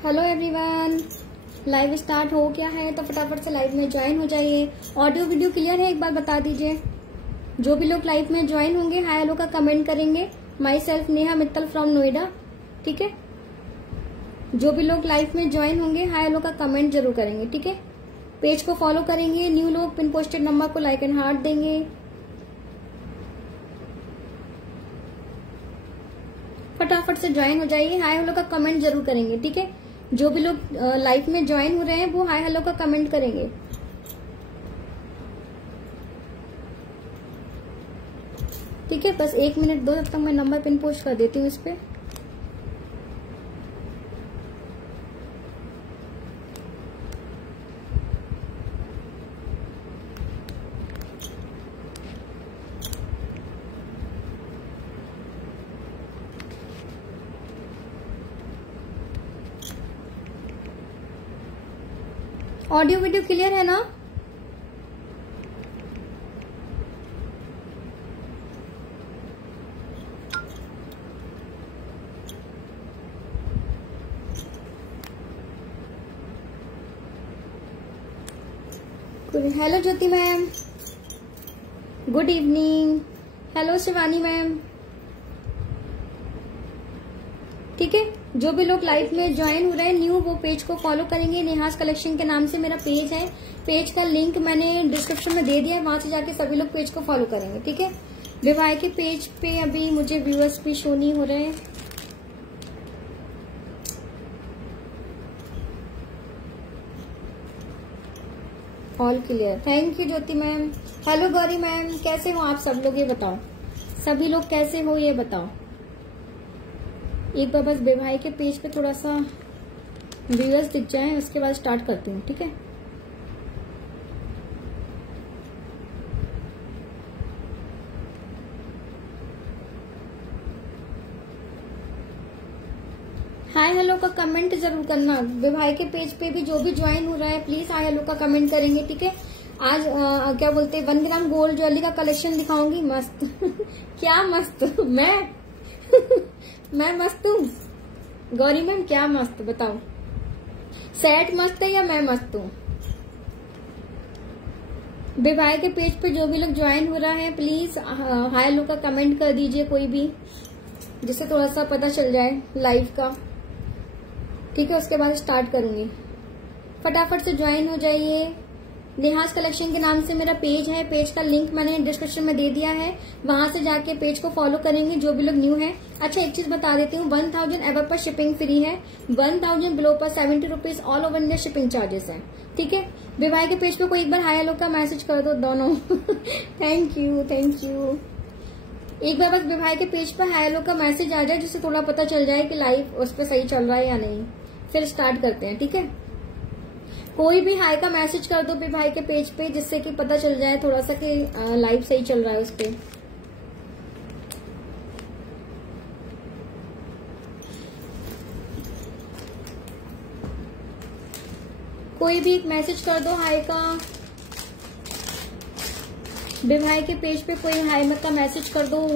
Hello everyone, live start हो गया है तो फटाफट से लाइव में ज्वाइन हो जाइए। ऑडियो वीडियो क्लियर है, एक बार बता दीजिए। जो भी लोग लाइव में ज्वाइन होंगे हाय हेलो का कमेंट करेंगे। My self Neha Mittal from Noida, ठीक है। जो भी लोग लाइव में ज्वाइन होंगे हाय हेलो का कमेंट जरूर करेंगे, ठीक है। पेज को फॉलो करेंगे, न्यू लोग पिन पोस्टेड नंबर को लाइक एंड हार्ट देंगे। फटाफट से ज्वाइन हो जाइए, हाय हेलो का कमेंट जरूर करेंगे, ठीक है। जो भी लोग लाइव में ज्वाइन हो रहे हैं वो हाय हेलो का कमेंट करेंगे। ठीक है, बस 1 मिनट दो, जब तक मैं नंबर पिन पोस्ट कर देती हूँ इस पे। ऑडियो वीडियो क्लियर है ना? Hello Jyoti ma'am, good evening. Hello Shivani ma'am, ठीक है। जो भी लोग लाइव में ज्वाइन हो रहे हैं न्यू, वो पेज को फॉलो करेंगे। नेहास कलेक्शन के नाम से मेरा पेज है। पेज का लिंक मैंने डिस्क्रिप्शन में दे दिया है, वहां से जाके सभी लोग पेज को फॉलो करेंगे, ठीक है। विवाह के पेज पे अभी मुझे व्यूअर्स भी शो नहीं हो रहे हैं। All clear, thank you Jyoti ma'am. Hello Gauri ma'am, कैसे हो आप सब लोग ये बताओ। सभी लोग कैसे हो ये बताओ। एक बार बस विवाह के पेज पे थोड़ा सा व्यूअर्स दिख जाए, उसके बाद स्टार्ट करती हूँ, ठीक है। हाय हेलो का कमेंट जरूर करना। विवाह के पेज पे भी जो भी ज्वाइन हो रहा है प्लीज हाय हेलो का कमेंट करेंगे, ठीक है। आज क्या बोलते हैं 1 ग्राम गोल्ड ज्वेलरी का कलेक्शन दिखाऊंगी, मस्त क्या मस्त मैं मस्त हूँ गौरी मैम, क्या मस्त बताओ। सेट मस्त है या मैं मस्त हूँ। विवाह के पेज पे जो भी लोग ज्वाइन हो रहा है प्लीज हाय हेलो का कमेंट कर दीजिए, कोई भी, जिससे थोड़ा सा पता चल जाए लाइव का, ठीक है। उसके बाद स्टार्ट करूंगी। फटाफट से ज्वाइन हो जाइए। नेहास कलेक्शन के नाम से मेरा पेज है। पेज का लिंक मैंने डिस्क्रिप्शन में दे दिया है, वहां से जाके पेज को फॉलो करेंगे जो भी लोग न्यू है। अच्छा, एक चीज बता देती हूँ, 1000 एबव पर शिपिंग फ्री है, 1000 बिलो पर 70 rupees all over India shipping charges है, ठीक है। विवाह के पेज पे कोई एक बार हाय हेलो का मैसेज कर दो दोनों थैंक यू थैंक यू। एक बार बस विवाह के पेज पर हाय हेलो का मैसेज आ जाए, जिससे थोड़ा पता चल जाए कि लाइव उस पर सही चल रहा है या नहीं। फिर स्टार्ट करते हैं, ठीक है। कोई भी हाय का मैसेज कर दो विवाह के पेज पे, जिससे कि पता चल जाए थोड़ा सा कि लाइव सही चल रहा है उस पे। कोई भी एक मैसेज कर दो हाय का। विवाह के पेज पे कोई हाय मत का मैसेज कर दो।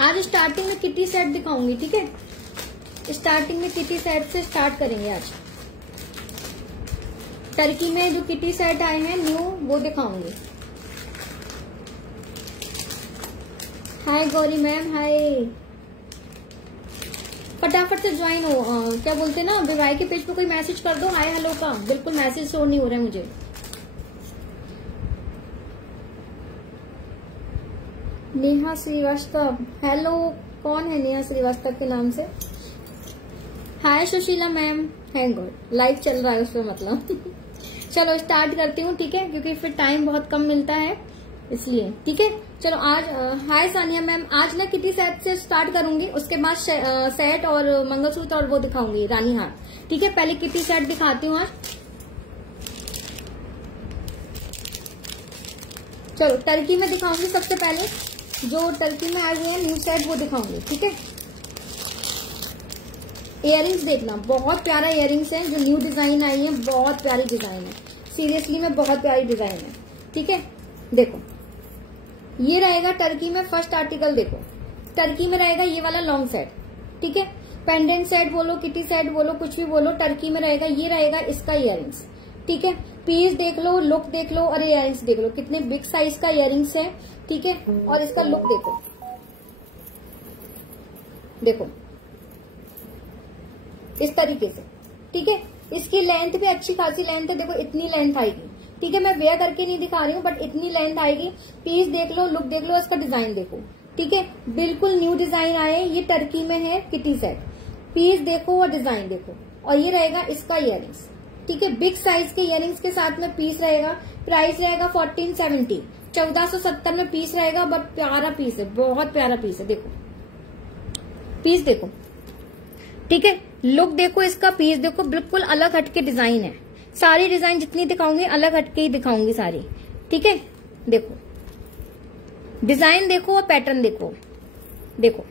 आज स्टार्टिंग में किटी सेट दिखाऊंगी, ठीक है। स्टार्टिंग में किटी सेट से स्टार्ट करेंगे आज। टर्की में जो किटी सेट आए हैं न्यू, वो दिखाऊंगी। हाय गौरी मैम, हाय। फटाफट से ज्वाइन हो। क्या बोलते हैं ना, विवाह के पेज पे कोई मैसेज कर दो हाय हेलो का। बिल्कुल मैसेज शो नहीं हो रहा है मुझे। नेहा श्रीवास्तव, हेलो, कौन है नेहा श्रीवास्तव के नाम से। Hi Sushila ma'am, thank God live चल रहा है उस पर मतलब चलो स्टार्ट करती हूँ, ठीक है, क्योंकि फिर टाइम बहुत कम मिलता है इसलिए, ठीक है। चलो आज हाय सानिया मैम, आज ना किटी सेट से स्टार्ट करूंगी, उसके बाद सेट और मंगलसूत्र और वो दिखाऊंगी रानी हार, ठीक है। पहले किटी सेट दिखाती हूँ आज। चलो टर्की में दिखाऊंगी सबसे पहले, जो टर्की में आए हुए हैं न्यू सेट वो दिखाऊंगी, ठीक है। इयररिंग्स देखना, बहुत प्यारा इयररिंग्स है, जो न्यू डिजाइन आई है, बहुत प्यारी डिजाइन है, सीरियसली में बहुत प्यारी डिजाइन है, ठीक है। देखो ये रहेगा टर्की में फर्स्ट आर्टिकल, देखो टर्की में रहेगा ये वाला लॉन्ग सेट, ठीक है। पेंडेंट सेट बोलो, किटी सेट बोलो, कुछ भी बोलो, टर्की में रहेगा। ये रहेगा इसका इयररिंग्स, ठीक है। पीस देख लो, लुक देख लो और इयररिंग्स देख लो, कितने बिग साइज का इयररिंग्स है, ठीक है। और इसका लुक देखो, देखो इस तरीके से, ठीक है। इसकी लेंथ भी अच्छी खासी लेंथ है, देखो इतनी लेंथ आएगी, ठीक है। मैं वेयर करके नहीं दिखा रही हूँ बट इतनी लेंथ आएगी। पीस देख लो, लुक देख लो, इसका डिजाइन देखो, ठीक है। बिल्कुल न्यू डिजाइन आए, ये टर्की में है किटी सेट। पीस देखो और डिजाइन देखो। और ये रहेगा इसका इयररिंग्स, ठीक है। बिग साइज के इयररिंग्स के साथ में पीस रहेगा। प्राइस रहेगा 1470, 1470 में पीस रहेगा। बट प्यारा पीस है, बहुत प्यारा पीस है। देखो पीस देखो, ठीक है। लुक देखो, इसका पीस देखो, बिल्कुल अलग हटके डिजाइन है। सारी डिजाइन जितनी दिखाऊंगी अलग हटके ही दिखाऊंगी सारी, ठीक है। देखो डिजाइन देखो और पैटर्न देखो, देखो,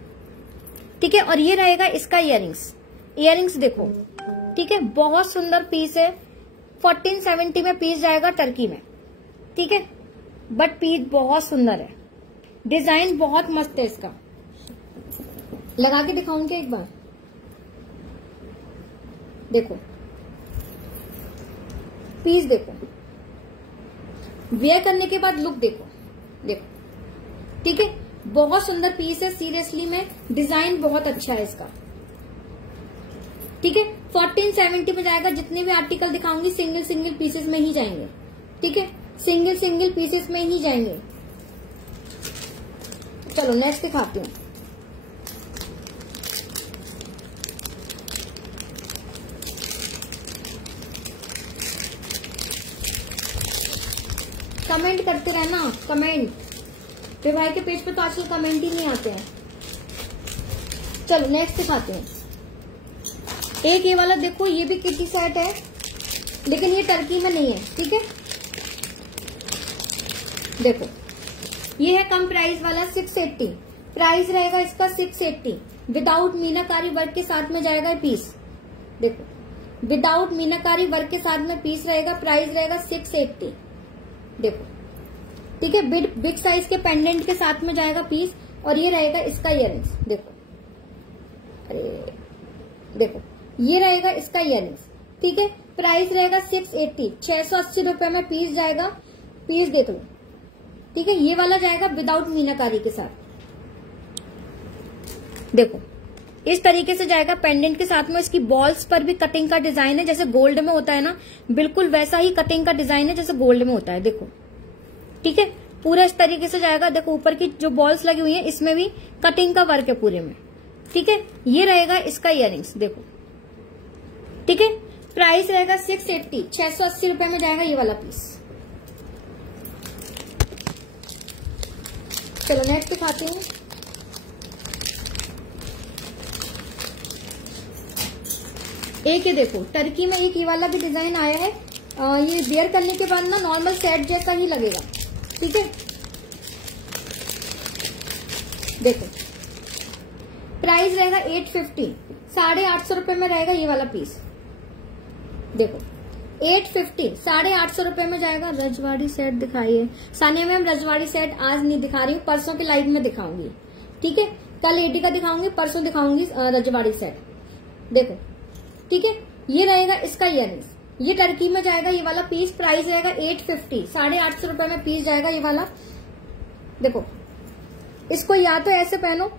ठीक है। और ये रहेगा इसका इयररिंग्स, इयररिंग्स देखो, ठीक है। बहुत सुंदर पीस है। 1470 में पीस जाएगा टर्की में, ठीक है। बट पीस बहुत सुंदर है, डिजाइन बहुत मस्त है। इसका लगा के दिखाऊंगी एक बार, देखो पीस देखो, वेयर करने के बाद लुक देखो, देखो, ठीक है। बहुत सुंदर पीस है सीरियसली में, डिजाइन बहुत अच्छा है इसका, ठीक है। 1470 में जाएगा। जितने भी आर्टिकल दिखाऊंगी सिंगल सिंगल पीसेस में ही जाएंगे, ठीक है। सिंगल सिंगल पीसेस में ही जाएंगे। चलो नेक्स्ट दिखाती हूँ। कमेंट करते रहना, कमेंट। फिर भाई के पेज पे तो आजकल कमेंट ही नहीं आते हैं। चलो नेक्स्ट दिखाते हैं। एक ये वाला देखो, ये भी किटी सेट है लेकिन ये टर्की में नहीं है, ठीक है। देखो ये है कम प्राइस वाला 680, प्राइस रहेगा इसका 680। विदाउट मीनाकारी वर्क के साथ में जाएगा पीस, देखो विदाउट मीनाकारी वर्क के साथ में पीस रहेगा। प्राइस रहेगा 680, देखो, ठीक है। बिग साइज के पेंडेंट के साथ में जाएगा पीस। और ये रहेगा इसका इयररिंग्स, देखो, अरे देखो ये रहेगा इसका इयररिंग्स, ठीक है। प्राइस रहेगा 680, 680 रुपए में पीस जाएगा। पीस देख लो, ठीक है। ये वाला जाएगा विदाउट मीनाकारी के साथ, देखो इस तरीके से जाएगा पेंडेंट के साथ में। इसकी बॉल्स पर भी कटिंग का डिजाइन है, जैसे गोल्ड में होता है ना, बिल्कुल वैसा ही कटिंग का डिजाइन है जैसे गोल्ड में होता है, देखो, ठीक है। पूरा इस तरीके से जाएगा। देखो ऊपर की जो बॉल्स लगी हुई है इसमें भी कटिंग का वर्क है पूरे में, ठीक है। ये रहेगा इसका इयररिंग्स, देखो, ठीक है। प्राइस रहेगा 680, 680 रुपए में जाएगा ये वाला पीस। चलो नेक्स्ट दिखाते हैं। एक ये देखो, टर्की में एक ये वाला भी डिजाइन आया है। ये वेयर करने के बाद ना नॉर्मल सेट जैसा ही लगेगा, ठीक है। देखो प्राइस रहेगा 850, 850 रुपए में रहेगा ये वाला पीस। देखो 850, 850 रुपए में जाएगा। रजवाड़ी सेट दिखाइए सानिया मैम। रजवाड़ी सेट आज नहीं दिखा रही हूँ, परसों के लाइव में दिखाऊंगी, ठीक है। कल एटी का दिखाऊंगी, परसों दिखाऊंगी रजवाड़ी सेट, देखो, ठीक है। ये रहेगा इसका इयररिंग्स, ये टर्की में जाएगा ये वाला पीस। प्राइस रहेगा 850, 850 रुपए में पीस जाएगा ये वाला। देखो इसको या तो ऐसे पहनो,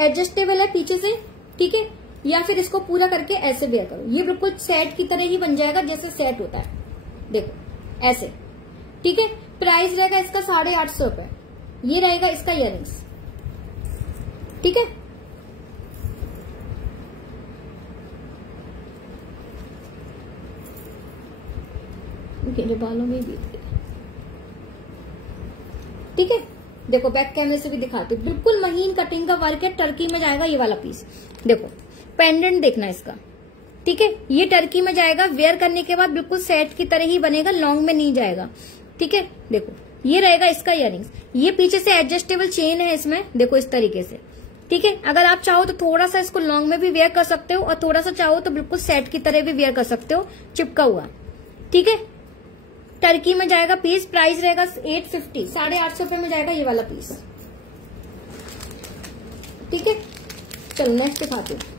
एडजस्टेबल है पीछे से, ठीक है, या फिर इसको पूरा करके ऐसे वेयर करो। ये बिल्कुल सेट की तरह ही बन जाएगा जैसे सेट होता है, देखो ऐसे, ठीक है। प्राइस रहेगा इसका 850 रुपए। ये रहेगा इसका इयररिंग्स, ठीक है। मेरे बालों में भी, ठीक है। देखो बैक कैमरे से भी दिखाते, बिल्कुल महीन कटिंग का वर्क है। टर्की में जाएगा ये वाला पीस। देखो पेंडेंट देखना इसका, ठीक है। ये टर्की में जाएगा। वेयर करने के बाद बिल्कुल सेट की तरह ही बनेगा, लॉन्ग में नहीं जाएगा, ठीक है। देखो ये रहेगा इसका इयररिंग्स। ये पीछे से एडजस्टेबल चेन है इसमें, देखो इस तरीके से, ठीक है। अगर आप चाहो तो थोड़ा सा इसको लॉन्ग में भी वेयर कर सकते हो और थोड़ा सा चाहो तो बिल्कुल सेट की तरह भी वेयर कर सकते हो, चिपका हुआ, ठीक है। टर्की में जाएगा पीस। प्राइस रहेगा 850, 850 रुपए में जाएगा ये वाला पीस, ठीक है। चलो नेक्स्ट दिखाते हैं।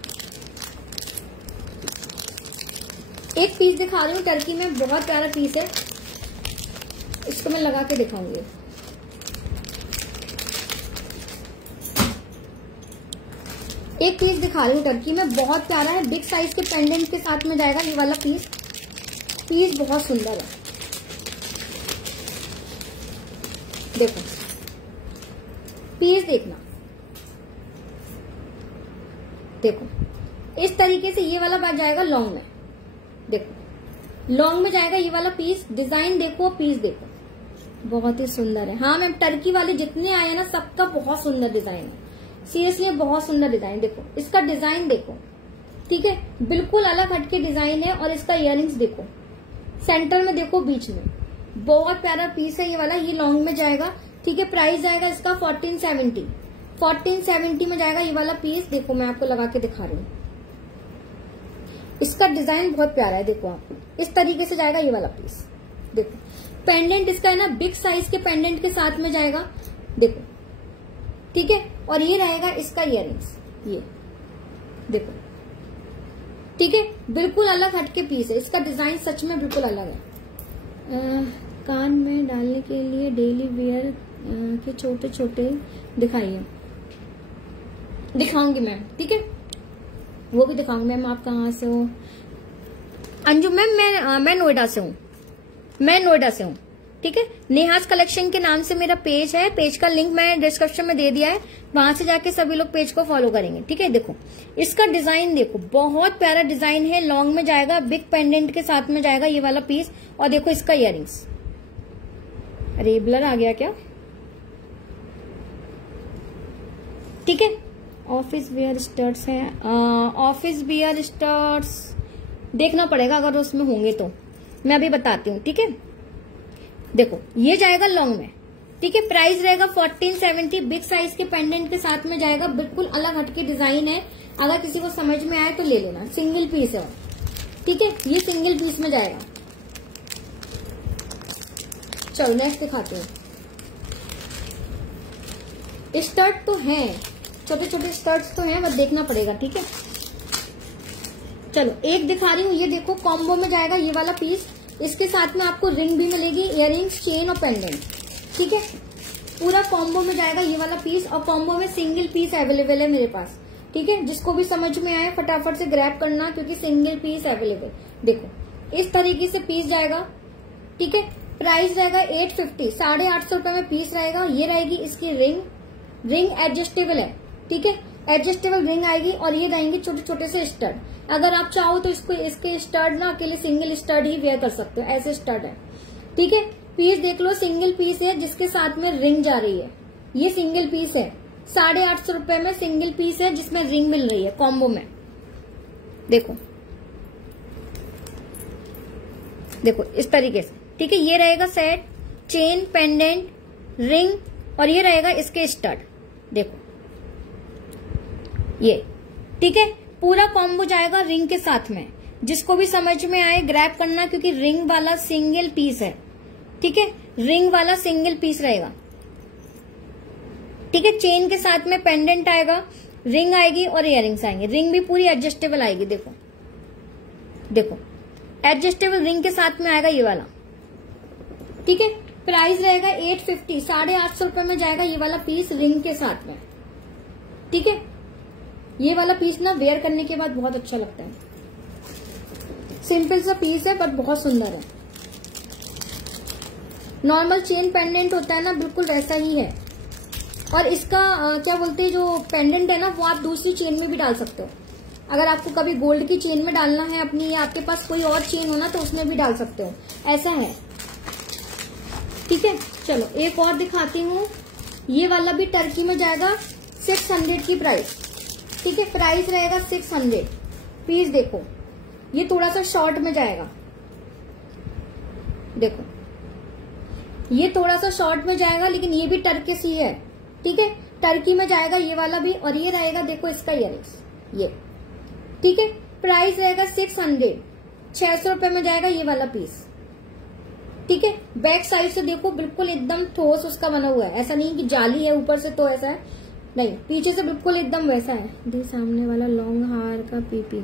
एक पीस दिखा रही हूँ टर्की में, बहुत प्यारा पीस है, इसको मैं लगा के दिखाऊंगी। एक पीस दिखा रही हूँ टर्की में, बहुत प्यारा है, बिग साइज के पेंडेंट के साथ में जाएगा ये वाला पीस। पीस बहुत सुंदर है, देखो पीस देखना, देखो इस तरीके से ये वाला बन जाएगा लॉन्ग में। देखो लॉन्ग में जाएगा ये वाला पीस। डिजाइन देखो, पीस देखो, बहुत ही सुंदर है। हाँ मैम, टर्की वाले जितने आए हैं ना, सबका बहुत सुंदर डिजाइन है, सीरियसली बहुत सुंदर डिजाइन। देखो इसका डिजाइन देखो, ठीक है, बिल्कुल अलग हटके डिजाइन है। और इसका इयररिंग्स देखो, सेंटर में देखो, बीच में, बहुत प्यारा पीस है ये वाला। ये लॉन्ग में जाएगा, ठीक है। प्राइस जाएगा इसका 1470 में जाएगा ये वाला पीस। देखो मैं आपको लगा के दिखा रही हूँ, इसका डिजाइन बहुत प्यारा है। देखो आप, इस तरीके से जाएगा ये वाला पीस। देखो पेंडेंट इसका है ना, बिग साइज के पेंडेंट के साथ में जाएगा, देखो, ठीक है। और ये रहेगा इसका इयररिंग्स, ये देखो, ठीक है, बिल्कुल अलग हटके पीस है। इसका डिजाइन सच में बिल्कुल अलग है। कान में डालने के लिए डेली वेयर के छोटे छोटे दिखाइए, दिखाऊंगी मैम, ठीक है, वो भी दिखाऊंगी। मैम आप कहाँ से हो? अंजुम मैम, मैं नोएडा से हूँ, मैं नोएडा से हूँ, ठीक है। नेहाज कलेक्शन के नाम से मेरा पेज है, पेज का लिंक मैं डिस्क्रिप्शन में दे दिया है, वहां से जाके सभी लोग पेज को फॉलो करेंगे, ठीक है। देखो इसका डिजाइन देखो, बहुत प्यारा डिजाइन है, लॉन्ग में जाएगा, बिग पेंडेंट के साथ में जाएगा ये वाला पीस। और देखो इसका इयररिंग्स, अरे ब्लर आ गया क्या, ठीक है। ऑफिस वेयर स्टर्ट्स हैं, ऑफिस वेयर स्टर्ट्स देखना पड़ेगा, अगर उसमें होंगे तो मैं अभी बताती हूँ, ठीक है। देखो ये जाएगा लॉन्ग में, ठीक है। प्राइस रहेगा 1470, बिग साइज के पेंडेंट के साथ में जाएगा, बिल्कुल अलग हटके डिजाइन है। अगर किसी को समझ में आए तो ले लेना, सिंगल पीस है, ठीक है। ये सिंगल पीस में जाएगा। चलो नेक्स्ट दिखाते हैं। स्टर्ट तो है, छोटे छोटे स्टर्ट्स तो हैं, बस देखना पड़ेगा, ठीक है। चलो एक दिखा रही हूँ, ये देखो कॉम्बो में जाएगा ये वाला पीस। इसके साथ में आपको रिंग भी मिलेगी, इयररिंग्स, चेन और पेंडेंट, ठीक है। पूरा कॉम्बो में जाएगा ये वाला पीस। और कॉम्बो में सिंगल पीस अवेलेबल है मेरे पास, ठीक है। जिसको भी समझ में आए फटाफट से ग्रैब करना, क्योंकि सिंगल पीस अवेलेबल। देखो इस तरीके से पीस जाएगा, ठीक है। प्राइस रहेगा 850, 850 रुपए में पीस रहेगा। ये रहेगी इसकी रिंग, रिंग एडजस्टेबल है, ठीक है, एडजस्टेबल रिंग आएगी। और ये रहेंगे छोटे छोटे से स्टड। अगर आप चाहो तो इसको, इसके स्टड ना अकेले सिंगल स्टड ही वेयर कर सकते हो, ऐसे स्टड है, ठीक है। पीस देख लो, सिंगल पीस है जिसके साथ में रिंग जा रही है। ये सिंगल पीस है, 850 रुपए में सिंगल पीस है जिसमें रिंग मिल रही है कॉम्बो में। देखो देखो इस तरीके से, ठीक है। ये रहेगा सेट, चेन, पेंडेंट, रिंग, और ये रहेगा इसके स्टड। देखो ये, ठीक है, पूरा कॉम्बो जाएगा रिंग के साथ में। जिसको भी समझ में आए ग्रैब करना, क्योंकि रिंग वाला सिंगल पीस है, ठीक है। रिंग वाला सिंगल पीस रहेगा, ठीक है। चेन के साथ में पेंडेंट आएगा, रिंग आएगी और इयररिंग्स आएंगे। रिंग भी पूरी एडजस्टेबल आएगी, देखो देखो एडजस्टेबल रिंग के साथ में आएगा ये वाला, ठीक है। प्राइस रहेगा 850, 850 रुपए में जाएगा ये वाला पीस रिंग के साथ में, ठीक है। ये वाला पीस ना वेयर करने के बाद बहुत अच्छा लगता है। सिंपल सा पीस है बट बहुत सुंदर है। नॉर्मल चेन पेंडेंट होता है ना, बिल्कुल वैसा ही है। और इसका क्या बोलते हैं, जो पेंडेंट है ना, वो आप दूसरी चेन में भी डाल सकते हो। अगर आपको कभी गोल्ड की चेन में डालना है अपनी, या आपके पास कोई और चेन हो ना, तो उसमें भी डाल सकते हो, ऐसा है, ठीक है। चलो एक और दिखाती हूँ। ये वाला भी टर्की में जाएगा, 600 की प्राइस, ठीक है। प्राइस रहेगा 600। पीस देखो, ये थोड़ा सा शॉर्ट में जाएगा, देखो ये थोड़ा सा शॉर्ट में जाएगा, लेकिन ये भी टर्किश ही है, ठीक है। टर्की में जाएगा ये वाला भी। और ये रहेगा, देखो इसका इयररिंग्स, ये, ठीक है। प्राइस रहेगा 600, 600 रुपए में जाएगा ये वाला पीस, ठीक है। बैक साइड से देखो, बिल्कुल एकदम ठोस उसका बना हुआ है, ऐसा नहीं कि जाली है ऊपर से तो ऐसा है, नहीं, पीछे से बिल्कुल एकदम वैसा है। दी सामने वाला लॉन्ग हार का पीपी,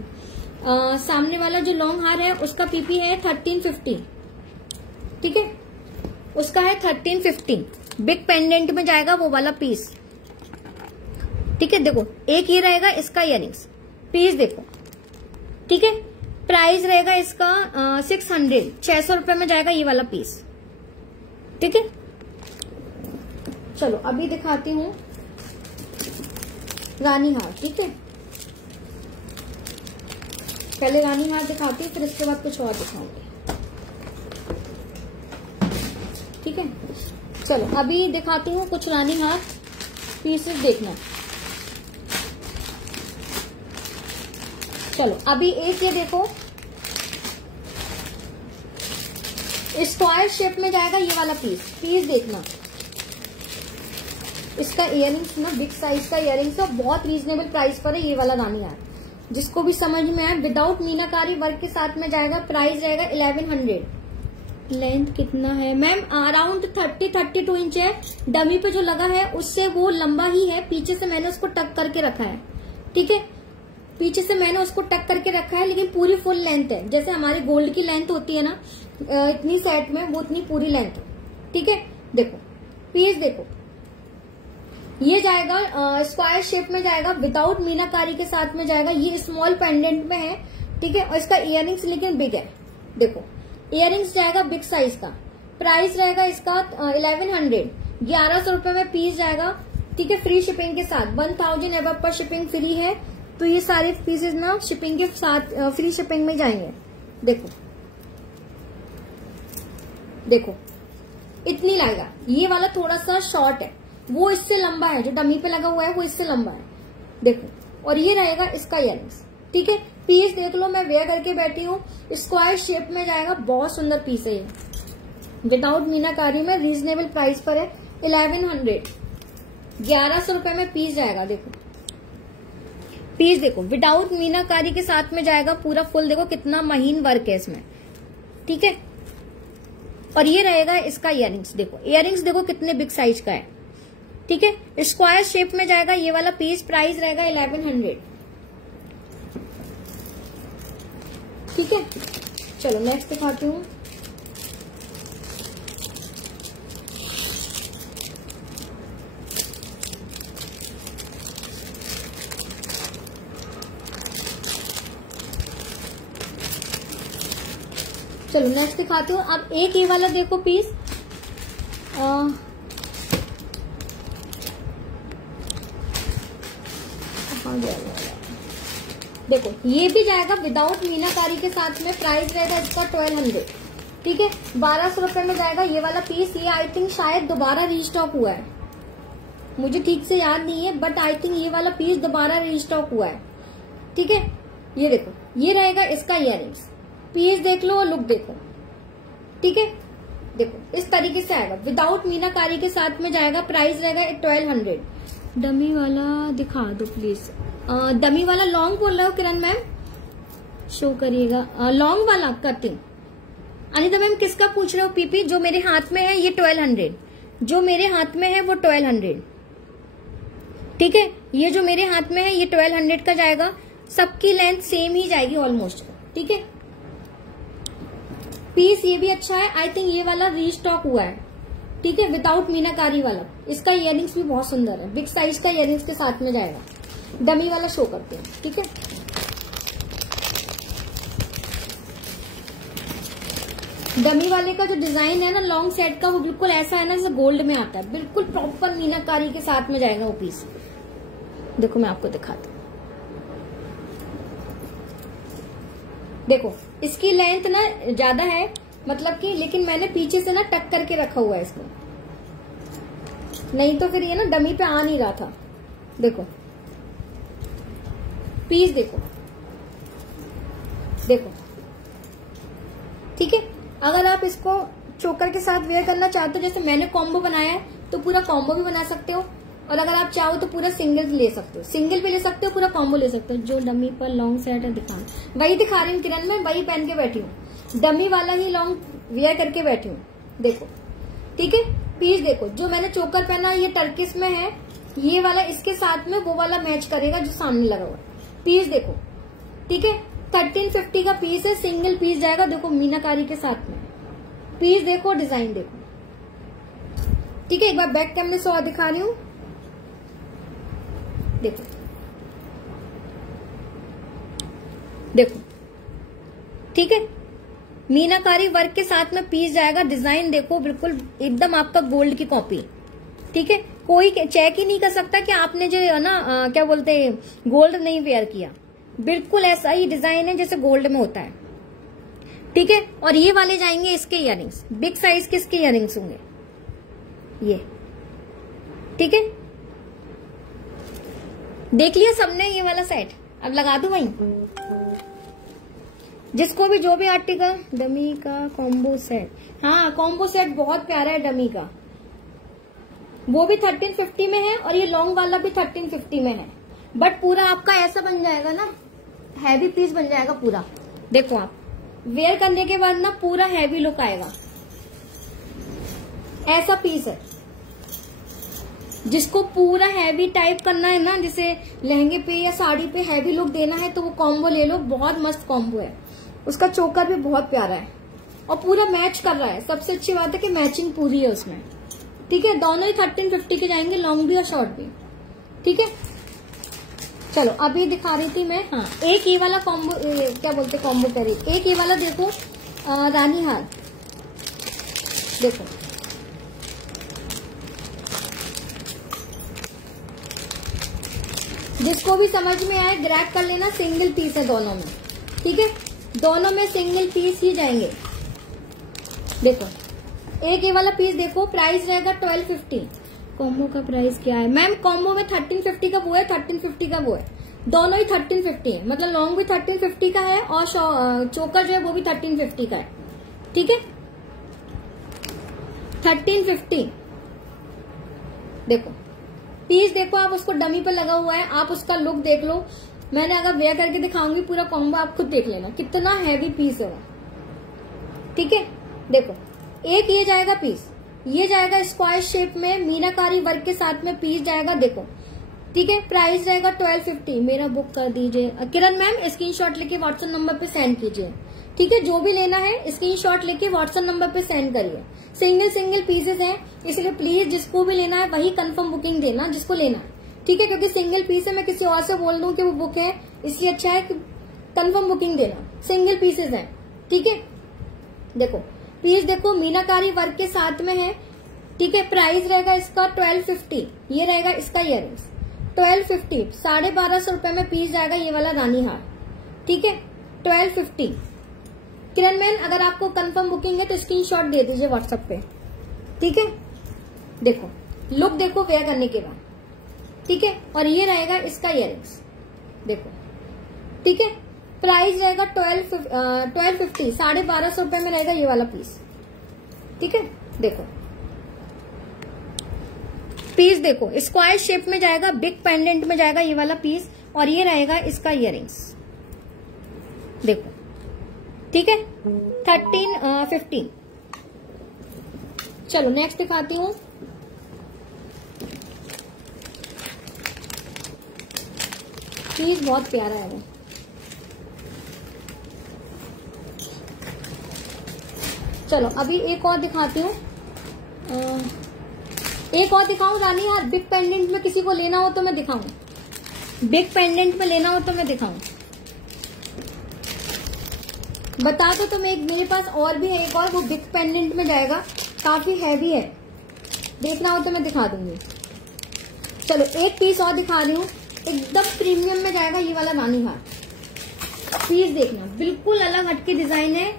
सामने वाला जो लॉन्ग हार है उसका पीपी है 1350, ठीक है, उसका है 1350। बिग पेंडेंट में जाएगा वो वाला पीस, ठीक है। देखो एक ये रहेगा इसका इयरिंग्स, पीस देखो, ठीक है। प्राइस रहेगा इसका 600 रुपए में जाएगा ये वाला पीस, ठीक है। चलो अभी दिखाती हूँ रानी हार, ठीक है। पहले रानी हार दिखाती हूँ, फिर इसके बाद कुछ और दिखाऊंगी, ठीक है। चलो अभी दिखाती हूँ कुछ रानी हार पीसेस, देखना। चलो अभी एक ये देखो, स्क्वायर शेप में जाएगा ये वाला पीस, पीस देखना। इसका इयरिंग्स ना बिग साइज का इयरिंग्स है, बहुत रीजनेबल प्राइस पर है ये वाला रानी हार। जिसको भी समझ में आए, विदाउट मीनाकारी वर्क के साथ में जाएगा, प्राइस रहेगा 1100। लेंथ कितना है मैम? अराउंड 30-32 इंच है। डमी पे जो लगा है उससे वो लंबा ही है, पीछे से मैंने उसको टक करके रखा है, ठीक है। पीछे से मैंने उसको टक करके रखा है, लेकिन पूरी फुल लेंथ है। जैसे हमारी गोल्ड की लेंथ होती है ना इतनी सेट में, वो इतनी पूरी लेंथ है, ठीक है। देखो पीस देखो, ये जाएगा स्क्वायर शेप में जाएगा, विदाउट मीनाकारी के साथ में जाएगा। ये स्मॉल पेंडेंट में है, ठीक है। और इसका इयरिंग्स लेकिन बिग है, देखो इयरिंग्स जाएगा बिग साइज का। प्राइस रहेगा इसका 1100, 1100 रुपए में पीस जाएगा, ठीक है, फ्री शिपिंग के साथ। 1000 एबव पर शिपिंग फ्री है, तो ये सारे पीसेस ना शिपिंग के साथ फ्री शिपिंग में जाएंगे। देखो देखो इतनी लाएगा। ये वाला थोड़ा सा शॉर्ट है, वो इससे लंबा है, जो डमी पे लगा हुआ है वो इससे लंबा है, देखो। और ये रहेगा इसका इयरिंग्स, ठीक है। पीस देख लो, मैं वेयर करके बैठी हूँ, स्क्वायर शेप में जाएगा, बहुत सुंदर पीस है ये, विदाउट मीनाकारी में, रीजनेबल प्राइस पर है। 1100, 1100 रुपए में पीस जाएगा। देखो पीस देखो, विदाउट मीनाकारी के साथ में जाएगा, पूरा फुल। देखो कितना महीन वर्क है इसमें, ठीक है। और ये रहेगा इसका इयरिंग्स, देखो इयरिंग्स देखो कितने बिग साइज का है, ठीक है। स्क्वायर शेप में जाएगा ये वाला पीस, प्राइस रहेगा 1100, ठीक है। चलो नेक्स्ट दिखाती हूँ। चलो नेक्स्ट दिखाती हूँ। अब एक ये वाला देखो पीस, देखो ये भी जाएगा विदाउट मीनाकारी के साथ में। प्राइस रहेगा इसका 1200, ठीक है। 1200 रुपए में जाएगा ये वाला पीस। ये आई थिंक शायद दोबारा रीस्टॉक हुआ है, मुझे ठीक से याद नहीं है, बट आई थिंक ये वाला पीस दोबारा रीस्टॉक हुआ है, ठीक है। ये देखो, ये रहेगा इसका इयरिंग्स, पीस देख लो और लुक देखो, ठीक है। देखो इस तरीके से आएगा, विदाउट मीनाकारी के साथ में जाएगा। प्राइस रहेगा 1200। डमी वाला दिखा दो प्लीज। डमी वाला लॉन्ग बोल रहे हो किरण मैम? शो करिएगा लॉन्ग वाला कटिंग। अनिता मैम किसका पूछ रहे हो? पीपी जो मेरे हाथ में है ये 1200, जो मेरे हाथ में है वो 1200, ठीक है। ये जो मेरे हाथ में है ये 1200 का जाएगा। सबकी लेंथ सेम ही जाएगी ऑलमोस्ट, ठीक है। पीस ये भी अच्छा है, आई थिंक ये वाला रीस्टॉक हुआ है, ठीक है, विदाउट मीनाकारी वाला। इसका इयरिंग्स भी बहुत सुंदर है, बिग साइज का इयरिंग्स के साथ में जाएगा। डमी वाला शो करते हैं, ठीक है। डमी वाले का जो डिजाइन है ना लॉन्ग सेट का, वो बिल्कुल ऐसा है ना जैसे गोल्ड में आता है, बिल्कुल प्रॉपर मीनाकारी के साथ में जाएगा वो पीस। देखो मैं आपको दिखाती हूँ, देखो इसकी लेंथ ना ज्यादा है, मतलब कि, लेकिन मैंने पीछे से ना टक करके रखा हुआ है इसको, नहीं तो फिर ये ना डमी पे आ नहीं रहा था। देखो पीस देखो, देखो, ठीक है। अगर आप इसको चोकर के साथ वेयर करना चाहते हो, जैसे मैंने कॉम्बो बनाया है, तो पूरा कॉम्बो भी बना सकते हो। और अगर आप चाहो तो पूरा सिंगल ले सकते हो, सिंगल भी ले सकते हो, पूरा कॉम्बो ले सकते हो। जो डमी पर लॉन्ग सेट है दिखा, वही दिखा रही हूँ किरण, मैं वही पहन के बैठी हूँ, डमी वाला ही लॉन्ग वेयर करके बैठी हूँ। देखो ठीक है, पीस देखो, जो मैंने चोकर पहना ये टर्किश में है, ये वाला इसके साथ में वो वाला मैच करेगा जो सामने लगा हुआ है। पीस देखो, ठीक है, 1350 का पीस है, सिंगल पीस जाएगा। देखो मीनाकारी के साथ में पीस देखो, डिजाइन देखो, ठीक है। एक बार बैक कैमरे से और दिखा रही हूं, देखो देखो, ठीक है। मीनाकारी वर्क के साथ में पीस जाएगा, डिजाइन देखो बिल्कुल एकदम आपका गोल्ड की कॉपी, ठीक है। कोई चेक ही नहीं कर सकता कि आपने जो है ना क्या बोलते हैं गोल्ड नहीं वेयर किया, बिल्कुल ऐसा ही डिजाइन है जैसे गोल्ड में होता है, ठीक है। और ये वाले जाएंगे इसके इयररिंग्स, बिग साइज के इसके इयररिंग्स होंगे ये, ठीक है। देख लिया सबने ये वाला सेट, अब लगा दूं वहीं। जिसको भी जो भी आर्टिकल, डमी का कॉम्बो सेट, हाँ कॉम्बो सेट बहुत प्यारा है डमी का, वो भी 1350 में है और ये लॉन्ग वाला भी 1350 में है। बट पूरा आपका ऐसा बन जाएगा ना, हैवी पीस बन जाएगा पूरा। देखो आप वेयर करने के बाद ना पूरा हैवी लुक आएगा, ऐसा पीस है। जिसको पूरा हैवी टाइप करना है ना, जैसे लहंगे पे या साड़ी पे हैवी लुक देना है, तो वो कॉम्बो ले लो, बहुत मस्त कॉम्बो है। उसका चोकर भी बहुत प्यारा है और पूरा मैच कर रहा है। सबसे अच्छी बात है कि मैचिंग पूरी है उसमें, ठीक है। दोनों ही 1350 के जाएंगे, लॉन्ग भी और शॉर्ट भी, ठीक है। चलो अभी दिखा रही थी मैं, हाँ एक ये वाला कॉम्बो, क्या बोलते कॉम्बो कह रही, एक ये वाला देखो रानी हार, देखो जिसको भी समझ में आए ग्रैब कर लेना। सिंगल पीस है दोनों में, ठीक है, दोनों में सिंगल पीस ही जाएंगे। देखो एक ये वाला पीस देखो, प्राइस रहेगा 1250। कॉम्बो का प्राइस क्या है मैम? कॉम्बो में 1350 का वो है, 1350 का वो है, दोनों ही 1350 है। मतलब लॉन्ग भी 1350 का है और चोकर जो है वो भी 1350 का है, ठीक है। 1350 देखो पीस देखो आप, उसको डमी पे लगा हुआ है, आप उसका लुक देख लो। मैंने अगर वेयर करके दिखाऊंगी पूरा कॉम्बो, आप खुद देख लेना कितना हैवी पीस है वो, ठीक है। देखो एक ये जाएगा पीस, ये जाएगा स्क्वायर शेप में मीनाकारी वर्क के साथ में पीस जाएगा, देखो ठीक है। प्राइस रहेगा 1250। मेरा बुक कर दीजिए किरण मैम, स्क्रीनशॉट लेके व्हाट्सएप नंबर पे सेंड कीजिए, ठीक है। जो भी लेना है स्क्रीनशॉट लेके व्हाट्सएप नंबर पे सेंड करिए। सिंगल पीसेस हैं, इसलिए प्लीज जिसको भी लेना है वही कंफर्म बुकिंग देना जिसको लेना है, ठीक है। क्योंकि सिंगल पीस है, मैं किसी और से बोल दूं कि वो बुक है, इसलिए अच्छा है कि कंफर्म बुकिंग देना। सिंगल पीसेस हैं, ठीक है। देखो पीस देखो मीनाकारी वर्क के साथ में है, ठीक है। प्राइस रहेगा इसका 1250। ये रहेगा इसका इयररिंग्स 1250, 1250 रुपए में पीस जाएगा ये वाला रानी हार, ठीक है। 1250। किरण मैन अगर आपको कंफर्म बुकिंग है तो स्क्रीनशॉट दे दीजिए व्हाट्सएप पे, ठीक है। देखो लुक देखो वेयर करने के बाद, ठीक है। और ये रहेगा इसका इयररिंग्स, देखो ठीक है। प्राइस रहेगा 1250, 1250 रुपए में रहेगा ये वाला पीस, ठीक है। देखो पीस देखो स्क्वायर शेप में जाएगा, बिग पेंडेंट में जाएगा ये वाला पीस, और ये रहेगा इसका इयररिंग्स, देखो ठीक है। 1350। चलो नेक्स्ट दिखाती हूँ। पीस बहुत प्यारा है वो, चलो अभी एक और दिखाती हूँ, एक और दिखाऊं रानी हार। बिग पेंडेंट में किसी को लेना हो तो मैं दिखाऊं, बिग पेंडेंट में लेना हो तो मैं दिखाऊं, बता दो तो मैं, मेरे पास और भी है एक और, वो बिग पेंडेंट में जाएगा, काफी हैवी है, देखना हो तो मैं दिखा दूंगी। चलो एक पीस और दिखा रही हूँ, एकदम प्रीमियम में जाएगा ये वाला रानी हार। पीस देखना बिल्कुल अलग हटके डिजाइन है।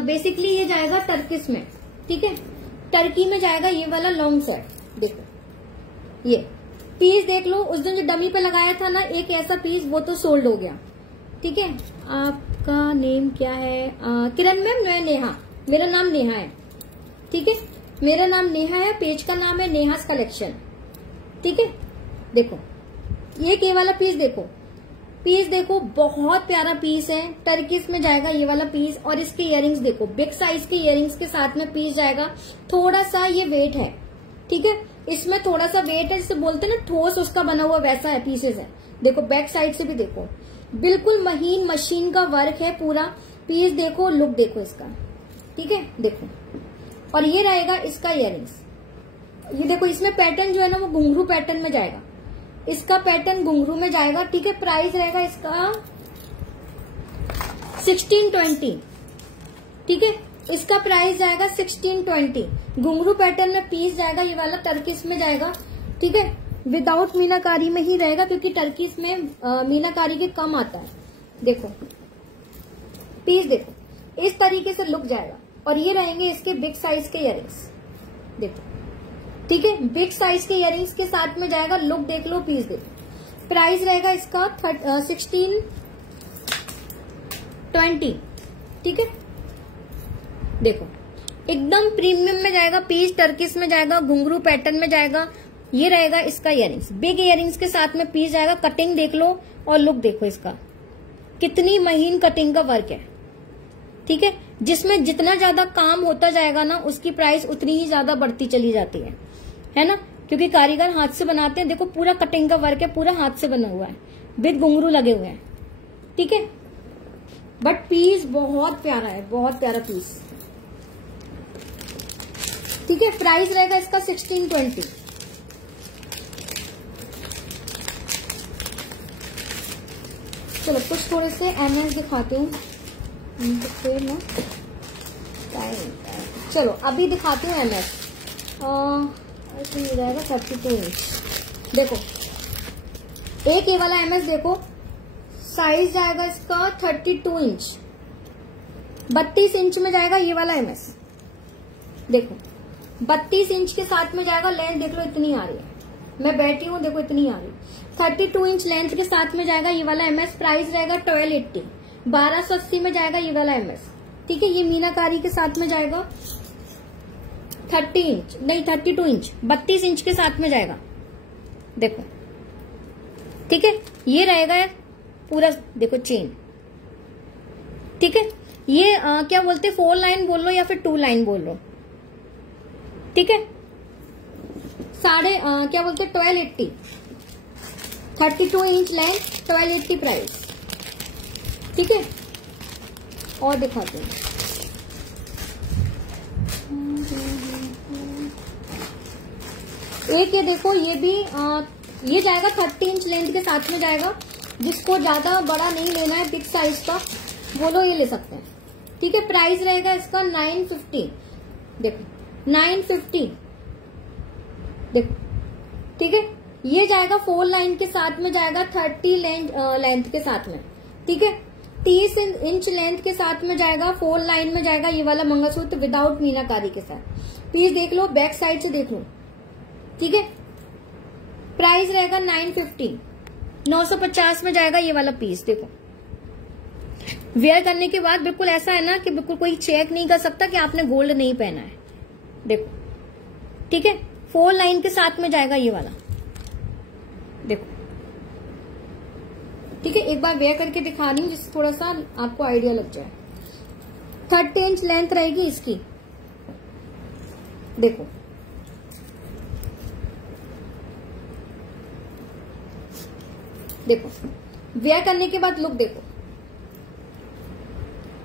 बेसिकली ये जाएगा टर्किश में, ठीक है। टर्की में जाएगा ये वाला लॉन्ग सेट, देखो ये पीस देख लो। उस दिन जो डमी पे लगाया था ना एक ऐसा पीस, वो तो सोल्ड हो गया, ठीक है। आपका नेम क्या है? किरण मैम, मैं नेहा, मेरा नाम नेहा है, ठीक है। मेरा नाम नेहा है, पेज का नाम है नेहास कलेक्शन, ठीक है। देखो ये वाला पीस देखो, पीस देखो बहुत प्यारा पीस है, टर्किश में जाएगा ये वाला पीस। और इसके इयररिंग्स देखो, बिग साइज के इयररिंग्स के साथ में पीस जाएगा। थोड़ा सा ये वेट है, ठीक है, इसमें थोड़ा सा वेट है, जिसे बोलते हैं ना ठोस उसका बना हुआ, वैसा है पीसेस है। देखो बैक साइड से भी देखो, बिल्कुल महीन मशीन का वर्क है पूरा। पीस देखो, लुक देखो इसका, ठीक है, देखो। और ये रहेगा इसका इयररिंग्स। ये देखो, इसमें पैटर्न जो है ना वो घुंघरू पैटर्न में जाएगा, इसका पैटर्न घुंघरू में जाएगा, ठीक है। प्राइस रहेगा इसका 1620, ठीक है। इसका प्राइस जाएगा 1620। घुंघरू पैटर्न में पीस जाएगा, ये वाला टर्किश में जाएगा, ठीक है। विदाउट मीनाकारी में ही रहेगा क्योंकि टर्किश में मीनाकारी के कम आता है। देखो पीस देखो, इस तरीके से लुक जाएगा। और ये रहेंगे इसके बिग साइज के इयररिंग्स, देखो, ठीक है। बिग साइज के इयररिंग्स के साथ में जाएगा, लुक देख लो, पीस देखो। प्राइस रहेगा इसका 1620, ठीक है। देखो एकदम प्रीमियम में जाएगा, पीस टर्किश में जाएगा, घुंघरू पैटर्न में जाएगा। ये रहेगा इसका इयररिंग्स, बिग इयररिंग्स के साथ में पीस जाएगा। कटिंग देख लो और लुक देखो इसका, कितनी महीन कटिंग का वर्क है, ठीक है। जिसमें जितना ज्यादा काम होता जाएगा ना, उसकी प्राइस उतनी ही ज्यादा बढ़ती चली जाती है ना, क्योंकि कारीगर हाथ से बनाते हैं। देखो पूरा कटिंग का वर्क है, पूरा हाथ से बना हुआ है, विद घुंघरू लगे हुए हैं, ठीक है। बट पीस बहुत प्यारा है, बहुत प्यारा पीस, ठीक है। प्राइस रहेगा इसका 1620। चलो कुछ थोड़े से एमएस दिखाती हूँ ना, चलो अभी दिखाती हूँ एमएस। ऐसे हो जाएगा 32 इंच। देखो एक ये वाला एमएस देखो, साइज जाएगा इसका 32 इंच, 32 इंच में जाएगा ये वाला एमएस। देखो 32 इंच के साथ में जाएगा, लेंथ देख लो इतनी आ रही है, मैं बैठी हूँ देखो इतनी आ रही। 32 इंच लेंथ के साथ में जाएगा ये वाला एमएस। प्राइस रहेगा 1280, 1280 में जाएगा ये वाला एमएस, ठीक है। ये मीनाकारी के साथ में जाएगा। 30 इंच नहीं 32 इंच, 32 इंच के साथ में जाएगा, देखो, ठीक है। ये रहेगा पूरा, देखो चेन, ठीक है। ये क्या बोलते, 4 लाइन बोल लो या फिर 2 लाइन बोल लो, ठीक है। क्या बोलते 1280, 32 इंच लेंथ, 1280 प्राइस, ठीक है। और दिखाते हैं, एक ये देखो, ये भी ये जाएगा 30 इंच लेंथ के साथ में जाएगा। जिसको ज्यादा बड़ा नहीं लेना है, बिग साइज का, वो लोग ये ले सकते हैं, ठीक है। प्राइस रहेगा इसका 950, देखो 950, देखो, ठीक है। ये जाएगा 4 लाइन के साथ में जाएगा, 30 लेंथ के साथ में, ठीक है। 30 इंच लेंथ के साथ में जाएगा, 4 लाइन में जाएगा ये वाला मंगलसूत्र विदाउट मीनाकारी के साथ। पीस देख लो, बैक साइड से देख लो, ठीक है। प्राइस रहेगा 950, 950 में जाएगा ये वाला पीस। देखो वेयर करने के बाद बिल्कुल ऐसा है ना कि बिल्कुल कोई चेक नहीं कर सकता कि आपने गोल्ड नहीं पहना है, देखो, ठीक है। 4 लाइन के साथ में जाएगा ये वाला, देखो, ठीक है। एक बार वेयर करके दिखा रही हूँ जिससे थोड़ा सा आपको आइडिया लग जाए। 30 इंच लेंथ रहेगी इसकी, देखो, देखो वेयर करने के बाद लुक देखो,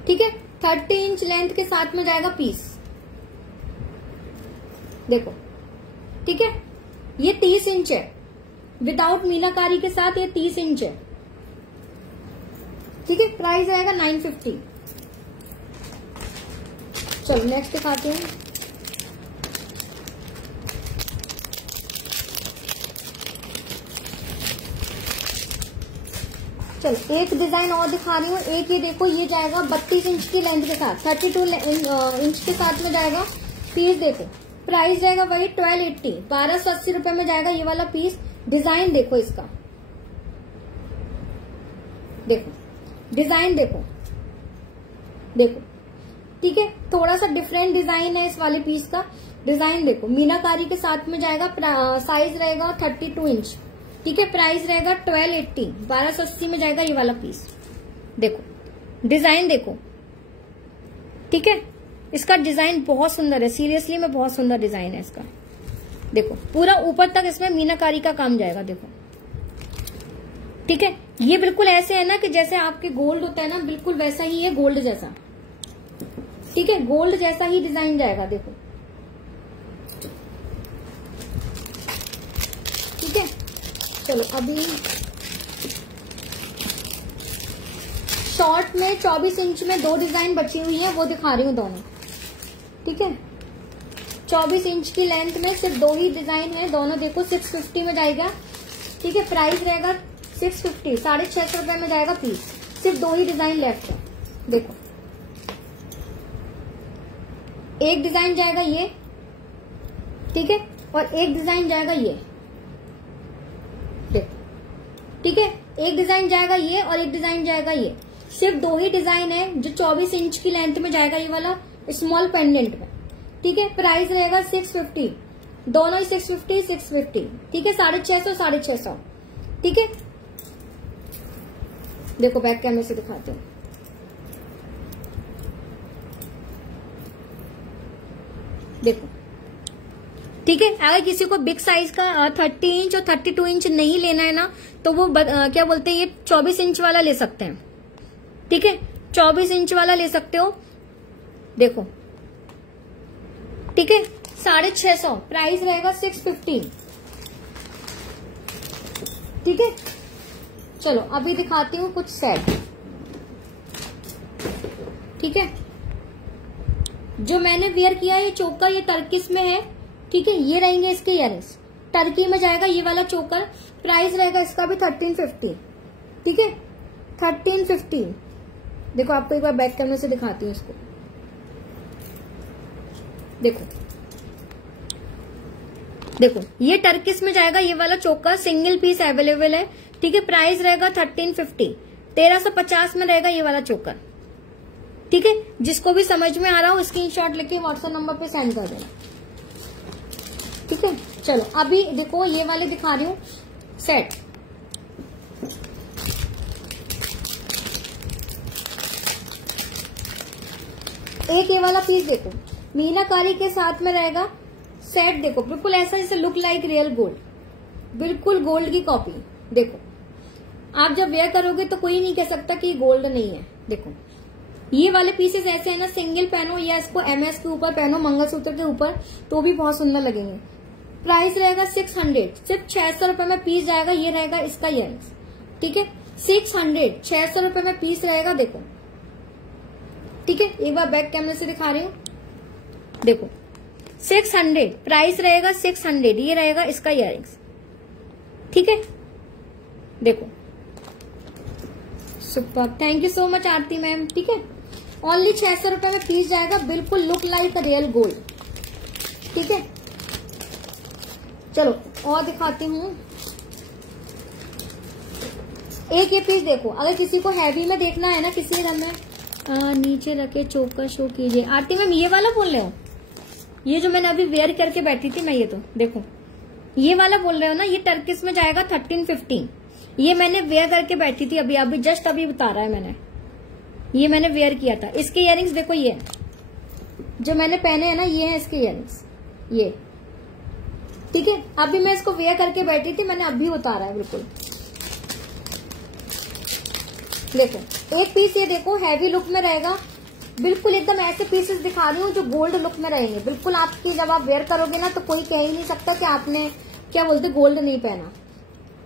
ठीक है। 30 इंच लेंथ के साथ में जाएगा पीस, देखो, ठीक है। ये 30 इंच है, विदाउट मीनाकारी के साथ ये 30 इंच है, ठीक है। प्राइस आएगा 950। चलो नेक्स्ट दिखाते हैं। चलो एक डिजाइन और दिखा रही हूँ। एक ये देखो, ये जाएगा 32 इंच की लेंथ के साथ, 32 इंच के साथ में जाएगा। पीस देखो, प्राइस जाएगा वही 1280, 1280 रुपए में जाएगा ये वाला पीस। डिजाइन देखो इसका, देखो डिजाइन देखो, देखो, ठीक है। थोड़ा सा डिफरेंट डिजाइन है इस वाले पीस का। डिजाइन देखो, मीनाकारी के साथ में जाएगा। साइज रहेगा 32 इंच, ठीक है। प्राइस रहेगा 1280, 1280 में जाएगा ये वाला पीस। देखो डिजाइन देखो, ठीक है। इसका डिजाइन बहुत सुंदर है, सीरियसली में बहुत सुंदर डिजाइन है इसका। देखो पूरा ऊपर तक इसमें मीनाकारी का काम जाएगा, देखो, ठीक है। ये बिल्कुल ऐसे है ना कि जैसे आपके गोल्ड होता है ना, बिल्कुल वैसा ही है, गोल्ड जैसा। ठीक है, गोल्ड जैसा ही डिजाइन जाएगा, देखो। ठीक है, चलो अभी शॉर्ट में 24 इंच में 2 डिजाइन बची हुई है, वो दिखा रही हूँ दोनों। ठीक है, 24 इंच की लेंथ में सिर्फ 2 ही डिजाइन है, दोनों देखो 650 में जाएगा। ठीक है, प्राइस रहेगा 650, 650 रुपए में जाएगा पीस। सिर्फ 2 ही डिजाइन लेफ्ट है, देखो। एक डिजाइन जाएगा ये, ठीक है, और एक डिजाइन जाएगा ये, देखो। ठीक है, एक डिजाइन जाएगा ये और एक डिजाइन जाएगा ये। सिर्फ 2 ही डिजाइन है जो 24 इंच की लेंथ में जाएगा, ये वाला स्मॉल पेंडेंट में। ठीक है, प्राइस रहेगा 650, दोनों ही 650 650। ठीक है, 650 650। ठीक है, देखो बैक कैमरे से दिखाते हूँ। देखो, ठीक है, अगर किसी को बिग साइज का 30 इंच और 32 इंच नहीं लेना है ना, तो वो क्या बोलते हैं, ये 24 इंच वाला ले सकते हैं। ठीक है, 24 इंच वाला ले सकते हो, देखो। ठीक है, 650, प्राइस रहेगा 650। ठीक है, चलो अभी दिखाती हूँ कुछ सेट। ठीक है, जो मैंने वेयर किया है ये चोकर, ये टर्किश में है। ठीक है, ये रहेंगे इसके इयरिंग्स, टर्की में जाएगा ये वाला चोकर। प्राइस रहेगा इसका भी 1350। ठीक है, 1350। देखो आपको एक बार बैक कैमरे से दिखाती हूँ इसको, देखो। देखो, ये टर्किश में जाएगा ये वाला चोकर, सिंगल पीस अवेलेबल है। ठीक है, प्राइस रहेगा 1350, 1350 में रहेगा ये वाला चोकर। ठीक है, जिसको भी समझ में आ रहा हो स्क्रीनशॉट लेके व्हाट्सएप नंबर पे सेंड कर देना। ठीक है, चलो अभी देखो ये वाले दिखा रही हूँ सेट। एक ये वाला पीस देखो, मीनाकारी के साथ में रहेगा सेट। देखो बिल्कुल ऐसा जैसे लुक लाइक रियल गोल्ड, बिल्कुल गोल्ड की कॉपी। देखो आप जब वेयर करोगे तो कोई नहीं कह सकता कि ये गोल्ड नहीं है। देखो ये वाले पीसेस ऐसे है ना, सिंगल पहनो या इसको एमएस के ऊपर पहनो, मंगलसूत्र के ऊपर, तो भी बहुत सुंदर लगेंगे। प्राइस रहेगा 600, सिर्फ 600 रुपए में पीस जाएगा। ये रहेगा इसका इयरिंग्स। ठीक है, 600, 600 रुपए में पीस रहेगा। देखो ठीक है, एक बार बैक कैमरे से दिखा रही हूँ, देखो 600 प्राइस रहेगा, 600 ये रहेगा इसका इयरिंग्स। ठीक है, देखो super, thank you so much Aarti ma'am. ठीक है, ओनली 600 रुपए में पीस जाएगा, बिल्कुल लुक लाइक रियल गोल्ड। ठीक है, चलो और दिखाती हूँ। एक ये पीस देखो, अगर किसी को हैवी में देखना है ना, किसी घर में नीचे रखे चोकर शो कीजिए। आरती मैम ये वाला बोल रहे हो, ये जो मैंने अभी वेयर करके बैठी थी मैं, ये तो देखो ये वाला बोल रहे हो ना, ये टर्किश में जाएगा 1350। ये मैंने वेयर करके बैठी थी अभी, अभी जस्ट अभी बता रहा है मैंने, ये मैंने वेयर किया था। इसके इयरिंग्स देखो, ये जो मैंने पहने हैं ना, ये है इसके इयरिंग्स, ये। ठीक है, अभी मैं इसको वेयर करके बैठी थी, मैंने अभी उतारा है बिल्कुल। देखो एक पीस ये देखो हैवी लुक में रहेगा, बिल्कुल एकदम ऐसे पीसेस दिखा रही हूँ जो गोल्ड लुक में रहेंगे। बिल्कुल आपकी जब आप वेयर करोगे ना तो कोई कह ही नहीं सकता कि आपने क्या बोलते गोल्ड नहीं पहना।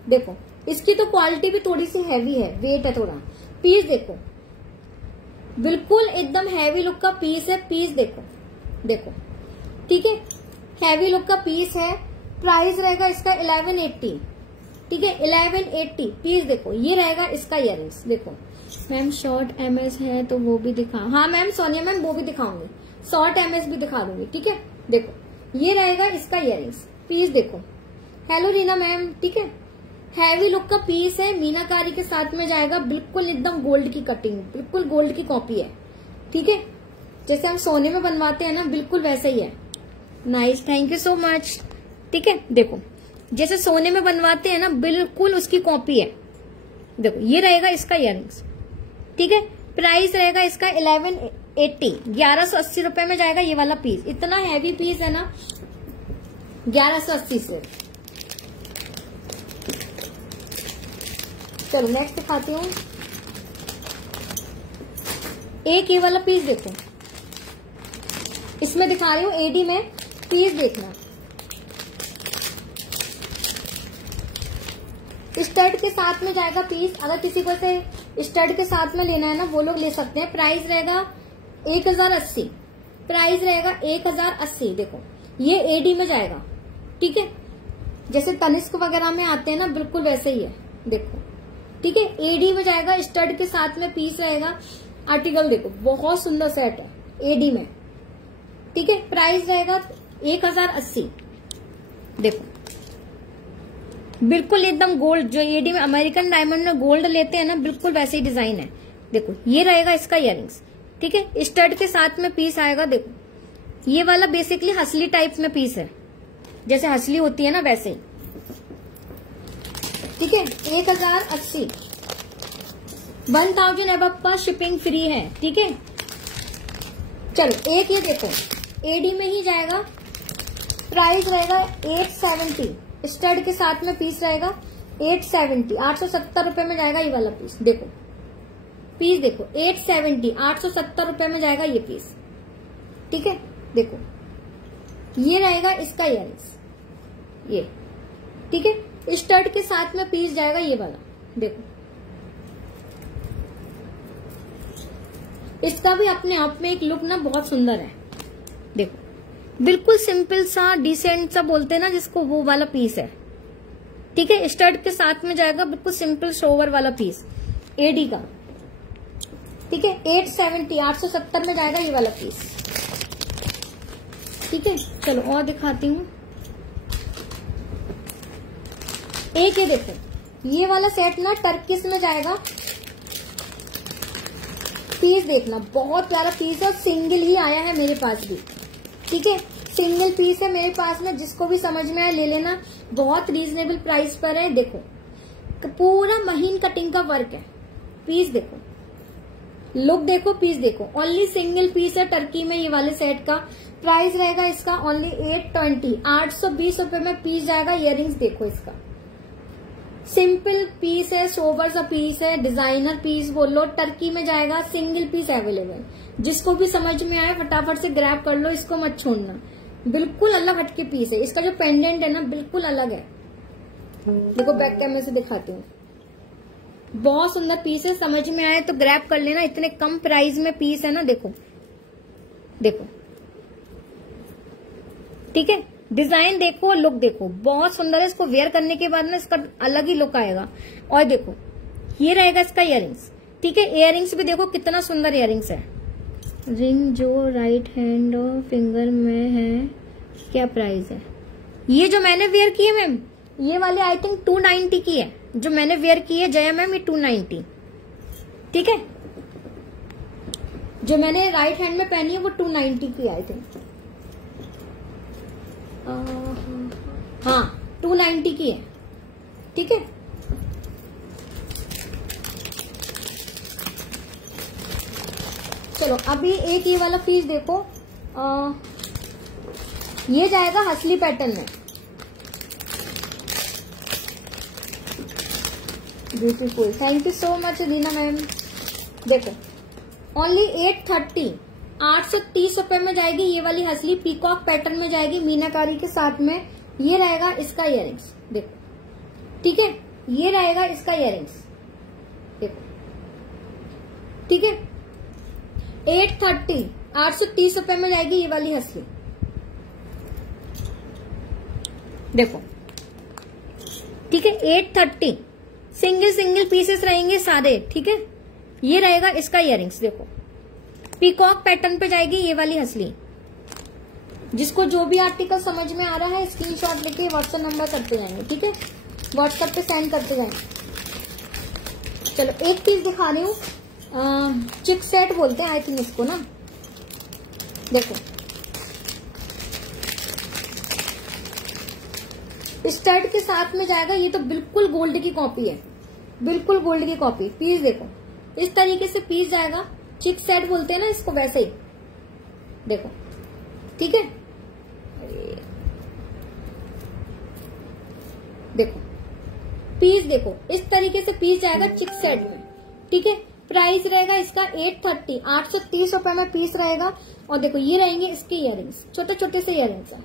देखो इसकी तो क्वालिटी भी थोड़ी सी हैवी है, वेट है थोड़ा। पीस देखो बिल्कुल एकदम हैवी लुक का पीस है, पीस देखो, देखो ठीक है, हैवी लुक का पीस है। प्राइस रहेगा इसका 1180। ठीक है, 1180 पीस। देखो ये रहेगा इसका इयरिंग्स। देखो मैम शॉर्ट एमएस है तो वो भी दिखा, हाँ मैम सोनिया मैम वो भी दिखाऊंगी, शॉर्ट एमएस भी दिखा दूंगी। ठीक है, देखो ये रहेगा इसका इयरिंग्स, पीस देखो। हेलो रीना मैम, ठीक है, हैवी लुक का पीस है, मीनाकारी के साथ में जाएगा, बिल्कुल एकदम गोल्ड की कटिंग, बिल्कुल गोल्ड की कॉपी है। ठीक है, जैसे हम सोने में बनवाते हैं ना, बिल्कुल वैसे ही है। Nice, thank you so much. ठीक है, देखो जैसे सोने में बनवाते हैं ना, बिल्कुल उसकी कॉपी है। देखो ये रहेगा इसका इयरिंग्स। ठीक है, प्राइस रहेगा इसका 1180, 1180 रुपए में जाएगा ये वाला पीस। इतना हैवी पीस है ना, 1180 से। चलो नेक्स्ट दिखाती हूँ। एक ये वाला पीस देखो, इसमें दिखा रही हूँ एडी में, पीस देखना। स्टड के साथ में जाएगा पीस। अगर किसी को से स्टड के साथ में लेना है ना, वो लोग ले सकते हैं। प्राइस रहेगा 1080, प्राइस रहेगा 1080। देखो ये एडी में जाएगा, ठीक है, जैसे तनिष्क वगैरह में आते हैं ना, बिल्कुल वैसे ही है। देखो ठीक है, एडी में जाएगा, स्टड के साथ में पीस रहेगा। आर्टिकल देखो बहुत सुंदर सेट है एडी में, ठीक है। प्राइस रहेगा 1080। देखो बिल्कुल एकदम गोल्ड, जो एडी में अमेरिकन डायमंड में गोल्ड लेते हैं ना, बिल्कुल वैसे ही डिजाइन है। देखो ये रहेगा इसका इयररिंग्स, ठीक है, स्टड के साथ में पीस आएगा। देखो ये वाला बेसिकली हसली टाइप में पीस है, जैसे हसली होती है ना वैसे ही, ठीक है। 1080, 1000 एबव का शिपिंग फ्री है, ठीक है। चलो एक ये देखो एडी में ही जाएगा, प्राइस रहेगा 870, स्टड के साथ में पीस रहेगा 870, 870 रुपए में जाएगा ये वाला पीस। देखो पीस देखो 870, 870 रुपए में जाएगा ये पीस, ठीक है। देखो ये रहेगा इसका इयररिंग्स, ये ठीक है, स्टड के साथ में पीस जाएगा ये वाला। देखो इसका भी अपने आप में एक लुक ना बहुत सुंदर है। देखो बिल्कुल सिंपल सा डिसेंट सा बोलते हैं ना जिसको, वो वाला पीस है, ठीक है। स्टड के साथ में जाएगा, बिल्कुल सिंपल सोवर वाला पीस एडी का, ठीक है। 870, 870 में जाएगा ये वाला पीस, ठीक है। चलो और दिखाती हूँ। एक ये देखो, ये वाला सेट ना टर्किश में जाएगा। पीस देखना बहुत प्यारा पीस है, और सिंगल ही आया है मेरे पास भी, ठीक है। सिंगल पीस है मेरे पास में, जिसको भी समझ में आए ले लेना। बहुत रीजनेबल प्राइस पर है। देखो पूरा महीन कटिंग का वर्क है। पीस देखो, लुक देखो, पीस देखो। ओनली सिंगल पीस है टर्की में ये वाले सेट का। प्राइस रहेगा इसका ओनली 820, 820 रुपए में पीस जाएगा। इयररिंग्स देखो इसका, सिंपल पीस है, सोबर सा पीस है, डिजाइनर पीस बोलो, टर्की में जाएगा। सिंगल पीस अवेलेबल, जिसको भी समझ में आए फटाफट से ग्रैब कर लो, इसको मत छोड़ना। बिल्कुल अलग हटके पीस है। इसका जो पेंडेंट है ना बिल्कुल अलग है। देखो बैक कैमरे से दिखाती हूँ, बहुत सुंदर पीस है। समझ में आए तो ग्रैब कर लेना, इतने कम प्राइस में पीस है ना। देखो देखो ठीक है, डिजाइन देखो, लुक देखो, बहुत सुंदर है। इसको वेयर करने के बाद ना इसका अलग ही लुक आएगा। और देखो ये रहेगा इसका इयररिंग्स, ठीक है। इयररिंग्स भी देखो कितना सुंदर इयररिंग्स है। रिंग जो राइट हैंड और फिंगर में है, क्या प्राइस है? ये जो मैंने वेयर की है मैम, ये वाले आई थिंक 290 की है। जो मैंने वेयर की है जया मैम, ये 290, ठीक है। जो मैंने राइट हैंड में पहनी है वो 290 की आई थिंक, हाँ 290 की है, ठीक है। चलो अभी एक ये वाला पीस देखो, ये जाएगा हसली पैटर्न में। Beautiful, thank you so much Reena ma'am. देखो ओनली 830, 830 रुपए में जाएगी ये वाली हसली। पीकॉक पैटर्न में जाएगी मीनाकारी के साथ में। ये रहेगा इसका इयररिंग्स, देखो ठीक है। ये रहेगा इसका इयररिंग्स, देखो ठीक है। 830, 830 रुपए में जाएगी ये वाली हसली। देखो ठीक है, 830, सिंगल सिंगल पीसेस रहेंगे सारे, ठीक है। ये रहेगा इसका इयररिंग्स। देखो पीकॉक पैटर्न पे जाएगी ये वाली हसली। जिसको जो भी आर्टिकल समझ में आ रहा है स्क्रीनशॉट लेके व्हाट्सएप नंबर करते जाएंगे, ठीक है। व्हाट्सएप पे सेंड करते जाएंगे। चलो एक चीज दिखा रही हूँ, चिक सेट बोलते हैं आई थिंक इसको ना। देखो स्टड के साथ में जाएगा। ये तो बिल्कुल गोल्ड की कॉपी है, बिल्कुल गोल्ड की कॉपी। पीस देखो इस तरीके से पीस जाएगा। चिक सेट बोलते हैं ना इसको, वैसे ही देखो, ठीक है। देखो पीस देखो इस तरीके से पीस जाएगा चिक सेट में, ठीक है। प्राइस रहेगा इसका 830, 830 रुपए में पीस रहेगा। और देखो ये रहेंगे इसके इयररिंग्स, छोटे छोटे से इयररिंग्स है,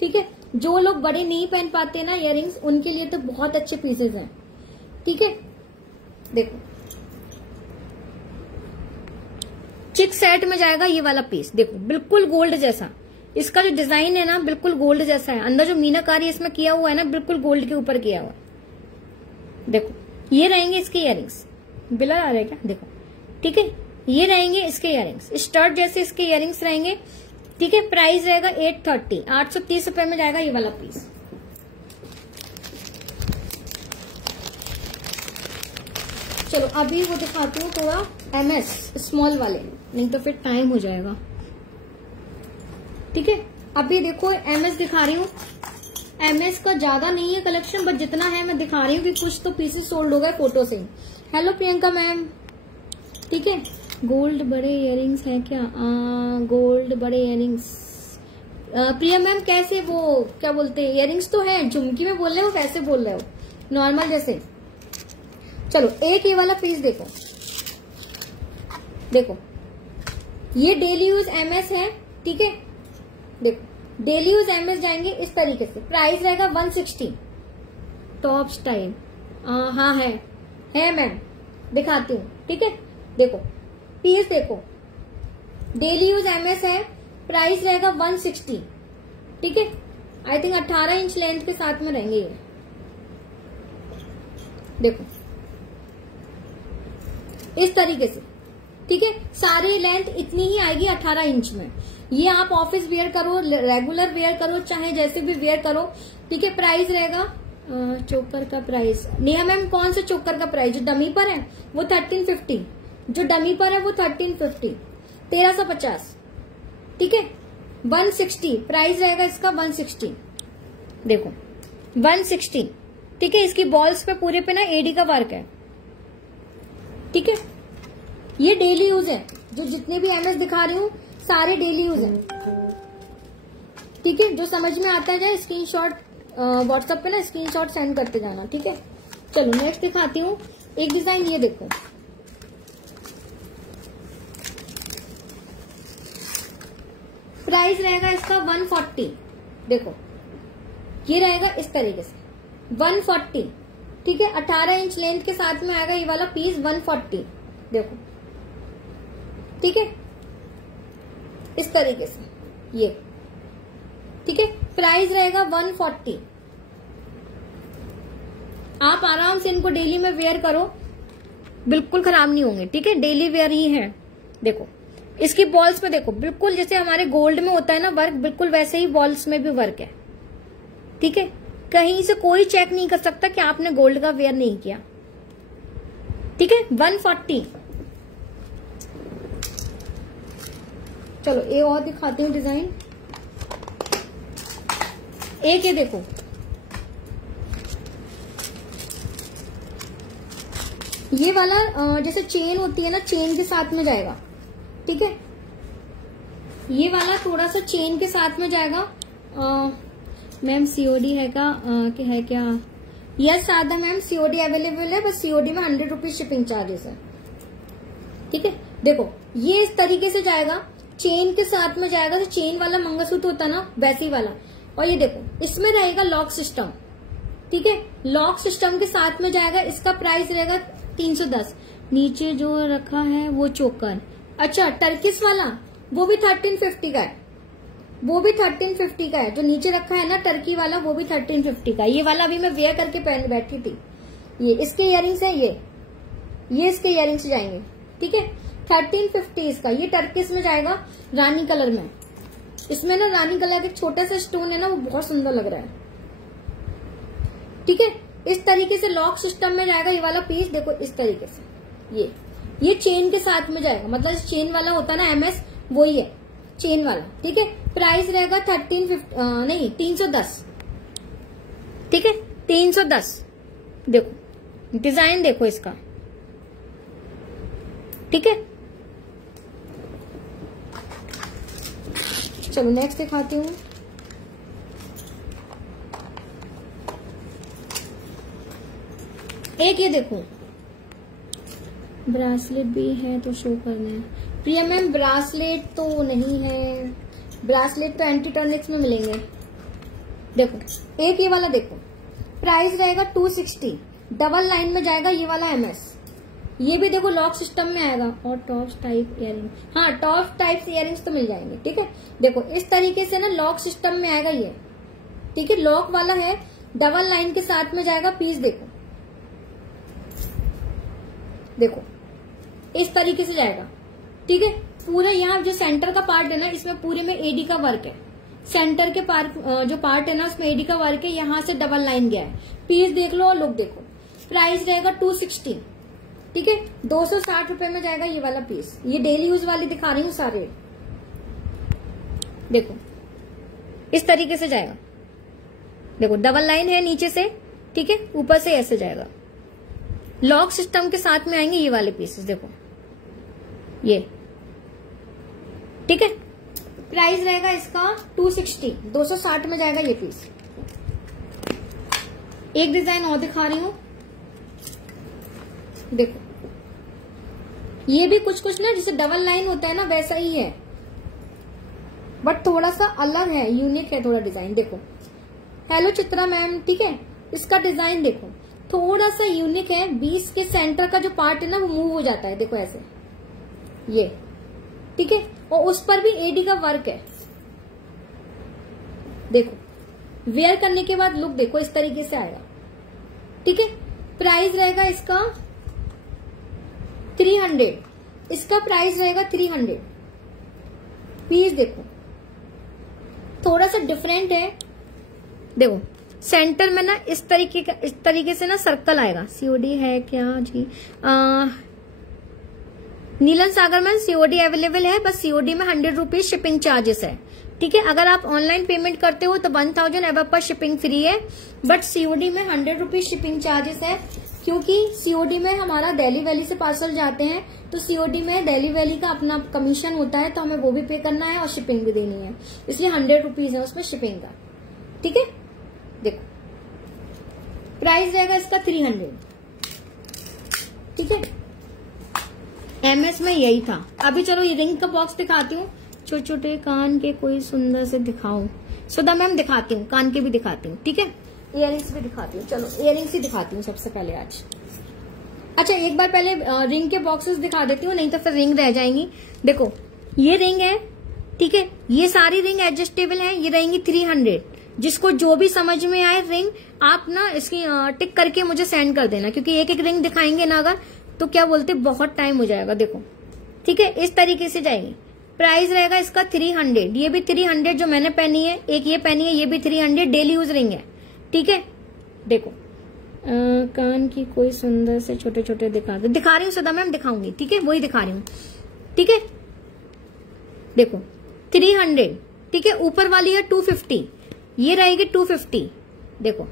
ठीक है। जो लोग बड़े नहीं पहन पाते ना इयररिंग्स, उनके लिए तो बहुत अच्छे पीसेज हैं, ठीक है। देखो चिक सेट में जाएगा ये वाला पीस, देखो बिल्कुल गोल्ड जैसा, इसका जो डिजाइन है ना बिल्कुल गोल्ड जैसा है, अंदर जो मीनाकारी इसमें किया हुआ है ना बिल्कुल गोल्ड के ऊपर किया हुआ है। देखो ये रहेंगे इसके इयररिंग्स, बिलर आ रहा है क्या, देखो, ठीक है। ये रहेंगे इसके इयररिंग्स, स्टड जैसे इसके इयररिंग्स रहेंगे, ठीक है। प्राइस रहेगा 830, 830 रुपए में जाएगा ये वाला पीस। चलो अभी वो दिखाती हूँ थोड़ा MS स्मॉल वाले, नहीं तो फिर टाइम हो जाएगा, ठीक है। अभी देखो MS दिखा रही हूँ। MS का ज्यादा नहीं है कलेक्शन, बट जितना है मैं दिखा रही हूँ कि कुछ तो पीसेस सोल्ड हो गए फोटो से। हेलो प्रियंका मैम, ठीक है। गोल्ड बड़े इयररिंग्स है क्या? गोल्ड बड़े इयररिंग्स, प्रिया मैम कैसे, वो क्या बोलते हैं, इयररिंग्स तो है, झुमकी में बोल रहे हो, कैसे बोल रहे हो, नॉर्मल जैसे। चलो एक ये वाला पीस देखो, देखो ये डेली यूज MS है, ठीक है। देखो डेली यूज MS जाएंगे इस तरीके से। प्राइस रहेगा 160, टॉप स्टाइल, हाँ है मैम, दिखाती हूँ, ठीक है। देखो पीस देखो, डेली यूज MS है, प्राइस रहेगा 160, ठीक है। आई थिंक 18 इंच लेंथ के साथ में रहेंगे ये, देखो इस तरीके से, ठीक है। सारी लेंथ इतनी ही आएगी 18 इंच में। ये आप ऑफिस वेयर करो, रेगुलर वेयर करो, चाहे जैसे भी वेयर करो, ठीक है। प्राइस रहेगा चोकर का प्राइस, नेहा मैम कौन से चोकर का प्राइस, जो डमी पर है वो 1350, जो डमी पर है वो 1350, 1350, ठीक है। 160 प्राइस रहेगा इसका, 160, देखो 160, ठीक है। इसकी बॉल्स पे पूरे पे ना एडी का वर्क है, ठीक है। ये डेली यूज है, जो जितने भी MS दिखा रही हूँ सारे डेली यूज है, ठीक है। जो समझ में आता है जाए स्क्रीनशॉट व्हाट्सएप पे ना स्क्रीनशॉट सेंड करते जाना, ठीक है। चलो नेक्स्ट दिखाती हूँ एक डिजाइन, ये देखो प्राइस रहेगा इसका 140, देखो ये रहेगा इस तरीके से 140, ठीक है। 18 इंच लेंथ के साथ में आएगा ये वाला पीस 140, देखो, ठीक है, इस तरीके से ये, ठीक है। प्राइस रहेगा 140। आप आराम से इनको डेली में वेयर करो, बिल्कुल खराब नहीं होंगे, ठीक है। डेली वेयर ही है। देखो इसकी बॉल्स पे देखो, बिल्कुल जैसे हमारे गोल्ड में होता है ना वर्क, बिल्कुल वैसे ही बॉल्स में भी वर्क है, ठीक है। कहीं से कोई चेक नहीं कर सकता कि आपने गोल्ड का वेयर नहीं किया, ठीक है। 140। चलो ये और दिखाती हूँ डिजाइन, एक ये देखो, ये वाला जैसे चेन होती है ना, चेन के साथ में जाएगा, ठीक है। ये वाला थोड़ा सा चेन के साथ में जाएगा। मैम COD है क्या? यस सादा मैम COD अवेलेबल है, बस COD में 100 रुपीज शिपिंग चार्जेस है, ठीक है। देखो ये इस तरीके से जाएगा, चेन के साथ में जाएगा, तो चेन वाला मंगलसूत्र होता ना वैसे ही वाला। और ये देखो इसमें रहेगा लॉक सिस्टम, ठीक है। लॉक सिस्टम के साथ में जाएगा। इसका प्राइस रहेगा 310। नीचे जो रखा है वो चोकर, अच्छा टर्किश वाला वो भी 1350 का है, वो भी 1350 का है। जो नीचे रखा है ना टर्की वाला, वो भी 1350 का है। ये वाला अभी मैं वेयर करके पहन बैठी थी। ये इसके इयररिंग्स है, ये इसके इयररिंग्स जाएंगे, ठीक है। 1350 इसका। ये टर्किश में जाएगा रानी कलर में। इसमें ना रानी कलर के छोटे से स्टोन है ना, वो बहुत सुंदर लग रहा है, ठीक है। इस तरीके से लॉक सिस्टम में जाएगा ये वाला पीस। देखो इस तरीके से ये चेन के साथ में जाएगा, मतलब चेन वाला होता है ना MS, वही है चेन वाला, ठीक है। प्राइस रहेगा 310, ठीक है, 310। देखो डिजाइन देखो इसका, ठीक है। चलो नेक्स्ट दिखाती हूँ। एक ये देखो ब्रासलेट भी है तो शो करना है। प्रिया मैम ब्रासलेट तो नहीं है, ब्रासलेट तो एंटी टर्निक्स में मिलेंगे। देखो एक ये वाला देखो, प्राइस रहेगा 260, डबल लाइन में जाएगा ये वाला MS। ये भी देखो लॉक सिस्टम में आएगा और टॉप टाइप इयरिंग, हाँ टॉप टाइप इयरिंग्स तो मिल जाएंगे। ठीक है, देखो इस तरीके से ना लॉक सिस्टम में आएगा ये। ठीक है, लॉक वाला है, डबल लाइन के साथ में जाएगा पीस। देखो देखो इस तरीके से जाएगा। ठीक है, पूरा यहाँ जो सेंटर का पार्ट है ना, इसमें पूरे में एडी का वर्क है। सेंटर के जो पार्ट है ना, उसमें एडी का वर्क है, यहाँ से डबल लाइन गया है। पीस देख लो और लुक देखो। प्राइस रहेगा 260। ठीक है, 260 रुपए में जाएगा ये वाला पीस। ये डेली यूज वाली दिखा रही हूँ सारे। देखो इस तरीके से जाएगा। देखो डबल लाइन है नीचे से, ठीक है, ऊपर से ऐसे जाएगा। लॉक सिस्टम के साथ में आएंगे ये वाले पीसेस। देखो ये, ठीक है। प्राइस रहेगा इसका 260, 260 में जाएगा ये पीस। एक डिजाइन और दिखा रही हूं, देखो ये भी कुछ कुछ ना जैसे डबल लाइन होता है ना वैसा ही है, बट थोड़ा सा अलग है, यूनिक है थोड़ा डिजाइन। देखो हेलो चित्रा मैम, ठीक है, इसका डिजाइन देखो थोड़ा सा यूनिक है। 20 के सेंटर का जो पार्ट है ना वो मूव हो जाता है, देखो ऐसे ये। ठीक है, और उस पर भी एडी का वर्क है। देखो वेयर करने के बाद लुक देखो इस तरीके से आएगा। ठीक है, प्राइस रहेगा इसका 300। इसका प्राइस रहेगा 300। पीस देखो थोड़ा सा डिफरेंट है। देखो सेंटर में ना इस तरीके से ना सर्कल आएगा। सीओडी है क्या जी? नीलन सागर में सीओडी अवेलेबल है, बस सीओडी में 100 रुपीज शिपिंग चार्जेस है। ठीक है, अगर आप ऑनलाइन पेमेंट करते हो तो 1000 अब पर शिपिंग फ्री है, बट सीओडी में 100 रुपीज शिपिंग चार्जेस है, क्योंकि सीओडी में हमारा दिल्ली वैली से पार्सल जाते हैं, तो सीओडी में दिल्ली वैली का अपना कमीशन होता है, तो हमें वो भी पे करना है और शिपिंग भी देनी है, इसलिए 100 रुपीज है उसमें शिपिंग का। ठीक है, देखो प्राइस रहेगा इसका 300। ठीक है, MS में यही था। अभी चलो ये रिंग का बॉक्स दिखाती हूँ। छोटे छोटे कान के कोई सुंदर से दिखाऊं? सुधा मैम दिखाती हूँ, कान के भी दिखाती हूँ। ठीक है, इयरिंग्स भी दिखाती हूँ। चलो इयरिंग्स ही दिखाती हूँ सबसे पहले आज। अच्छा एक बार पहले रिंग के बॉक्सेस दिखा देती हूँ, नहीं तो फिर रिंग रह जाएंगी। देखो ये रिंग है, ठीक है, ये सारी रिंग एडजस्टेबल है, ये रहेंगी 300। जिसको जो भी समझ में आए रिंग, आप ना इसकी टिक करके मुझे सेंड कर देना, क्योंकि एक एक रिंग दिखाएंगे ना अगर तो क्या बोलते बहुत टाइम हो जाएगा। देखो ठीक है, इस तरीके से जाएगी। प्राइस रहेगा इसका 300। ये भी 300 जो मैंने पहनी है, एक ये पहनी है, ये भी 300 डेली यूज रिंग है। ठीक है, देखो कान की कोई सुंदर से छोटे छोटे दिखा रही हूँ सदा मैम, दिखाऊंगी। ठीक है, वही दिखा रही हूँ। ठीक है, देखो 300। ठीक है, ऊपर वाली है 250, ये रहेगी 250। देखो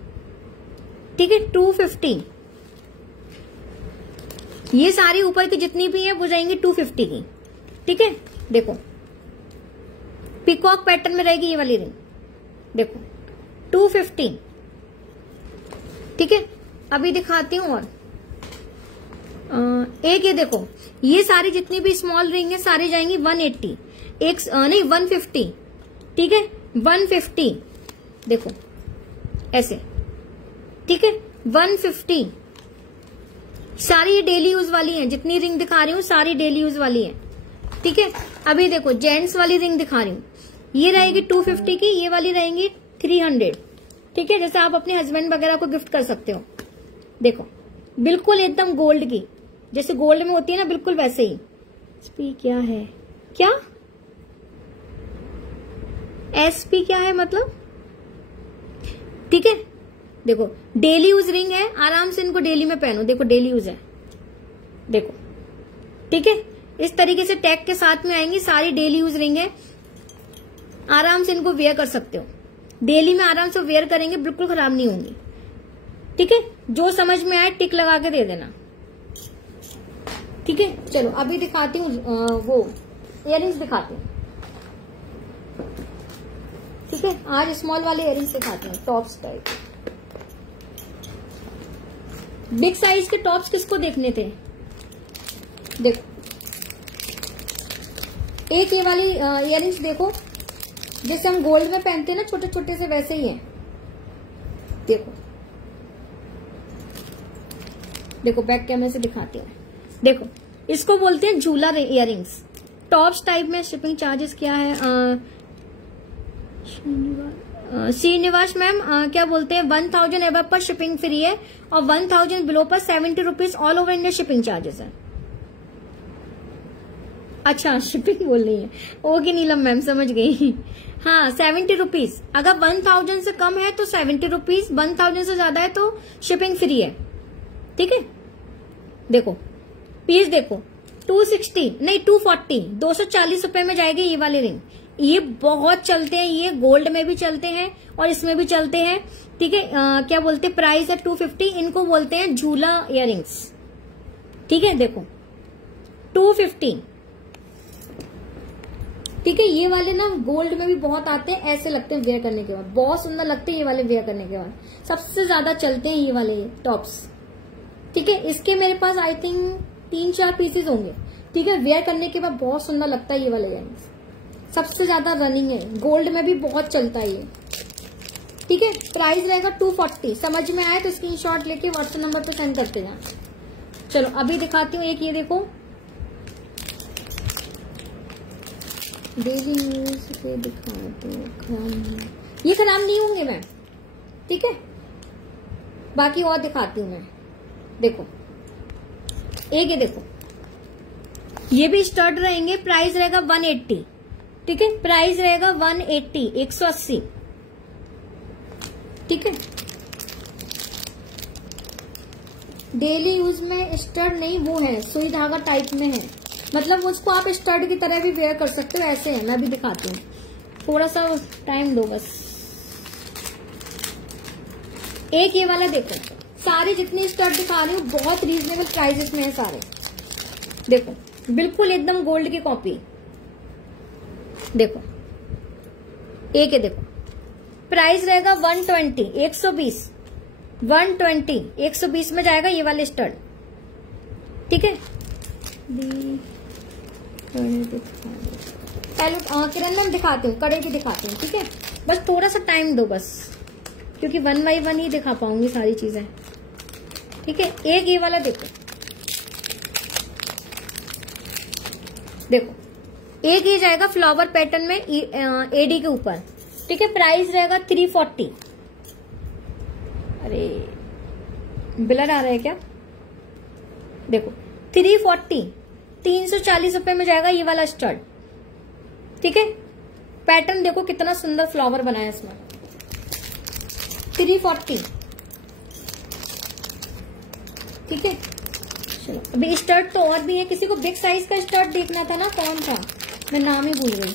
ठीक है 250। ये सारी ऊपर की जितनी भी है वो जाएंगी 250 की। ठीक है, देखो पीकॉक पैटर्न में रहेगी ये वाली रिंग। देखो 250। ठीक है, अभी दिखाती हूँ और एक ये देखो, ये सारी जितनी भी स्मॉल रिंग है सारी जाएंगी 180। एक नहीं 150। ठीक है 150। देखो ऐसे। ठीक है 150। सारी ये डेली यूज वाली हैं, जितनी रिंग दिखा रही हूँ सारी डेली यूज वाली हैं। ठीक है, अभी देखो जेंट्स वाली रिंग दिखा रही हूँ, ये रहेगी 250 की, ये वाली रहेंगी 300। ठीक है, जैसे आप अपने हस्बैंड वगैरह को गिफ्ट कर सकते हो। देखो बिल्कुल एकदम गोल्ड की, जैसे गोल्ड में होती है ना, बिल्कुल वैसे ही। SP क्या है? क्या SP क्या है मतलब? ठीक है, देखो डेली यूज रिंग है, आराम से इनको डेली में पहनो। देखो डेली यूज है, देखो। ठीक है, इस तरीके से टैग के साथ में आएंगी, सारी डेली यूज रिंग है, आराम से इनको वेयर कर सकते हो। डेली में आराम से वेयर करेंगे, बिल्कुल खराब नहीं होंगी। ठीक है, जो समझ में आए टिक लगा के दे देना। ठीक है, चलो अभी दिखाती हूँ वो इयरिंग्स दिखाती हूँ। ठीक है, आज स्मॉल वाले इयरिंग्स दिखाती हूँ, टॉप्स टाइप। बिग साइज के टॉप्स किसको देखने थे? देखो एक ये वाली इयररिंग्स देखो, जैसे हम गोल्ड में पहनते हैं ना छोटे छोटे से, वैसे ही है। देखो देखो बैक कैमरे से दिखाती हूँ। देखो इसको बोलते हैं झूला इयररिंग्स। टॉप्स टाइप में शिपिंग चार्जेस क्या है? श्रीनिवास मैम क्या बोलते हैं 1000 एबव पर शिपिंग फ्री है और 1000 बिलो पर 70 rupees all over India shipping charges है। अच्छा शिपिंग बोल रही है, ओके नीलम मैम समझ गई। हाँ 70 रुपीज, अगर 1000 से कम है तो 70 रुपीज, 1000 से ज्यादा है तो शिपिंग फ्री है। ठीक है, देखो पीस देखो 260 नहीं 240, 240 रुपए में जाएगी ये वाली रिंग। ये बहुत चलते हैं, ये गोल्ड में भी चलते हैं और इसमें भी चलते हैं। ठीक है, क्या बोलते हैं प्राइस है 250, इनको बोलते हैं झूला इयररिंग्स। ठीक है, देखो 250। ठीक है, ये वाले ना गोल्ड में भी बहुत आते हैं, ऐसे लगते हैं वेयर करने के बाद, बहुत सुंदर लगते हैं ये वाले वेयर करने के बाद। सबसे ज्यादा चलते हैं ये वाले टॉप्स। ठीक है, इसके मेरे पास आई थिंक 3-4 पीसेज होंगे। ठीक है, वेयर करने के बाद बहुत सुंदर लगता है ये वाले इयररिंग्स, सबसे ज्यादा रनिंग है, गोल्ड में भी बहुत चलता है ये। ठीक है, प्राइस रहेगा 240। समझ में आए तो स्क्रीनशॉट लेके व्हाट्सएप नंबर पे सेंड करते जाए। चलो अभी दिखाती हूँ एक, ये देखो डेली यूज पे दिखा दो। ये खराब नहीं होंगे मैम। ठीक है, बाकी और दिखाती हूँ मैं। देखो एक ये देखो, ये भी स्टड रहेंगे, प्राइस रहेगा 180। ठीक है, प्राइस रहेगा 180, 180। ठीक है, डेली यूज में स्टड नहीं, वो है सुई धागा टाइप में है, मतलब उसको आप स्टड की तरह भी वेयर कर सकते हो, ऐसे है। मैं भी दिखाती हूँ, थोड़ा सा टाइम दो बस। एक ये वाला देखो, सारे जितने स्टड दिखा रही हूँ बहुत रीजनेबल प्राइसेस में है सारे। देखो बिल्कुल एकदम गोल्ड की कॉपी। देखो एक है, देखो प्राइस रहेगा 120, 120, 120, 120 में जाएगा ये वाले स्टड। ठीक है, पहले किरण मैम दिखाती हूँ, कड़े भी दिखाती हूँ। ठीक है, बस थोड़ा सा टाइम दो बस, क्योंकि 1 बाई 1 ही दिखा पाऊंगी सारी चीजें। ठीक है, एक ये वाला देखो, देखो एक ये जाएगा फ्लावर पैटर्न में एडी के ऊपर। ठीक है, प्राइस रहेगा 340। अरे ब्लर आ रहा है क्या? देखो 340, 340 रुपए में जाएगा ये वाला स्टड। ठीक है, पैटर्न देखो कितना सुंदर फ्लावर बनाया इसमें, 340। ठीक है, चलो अभी स्टर्ट तो और भी है। किसी को बिग साइज का स्टर्ट देखना था ना, कौन था मैं नाम ही भूल गई।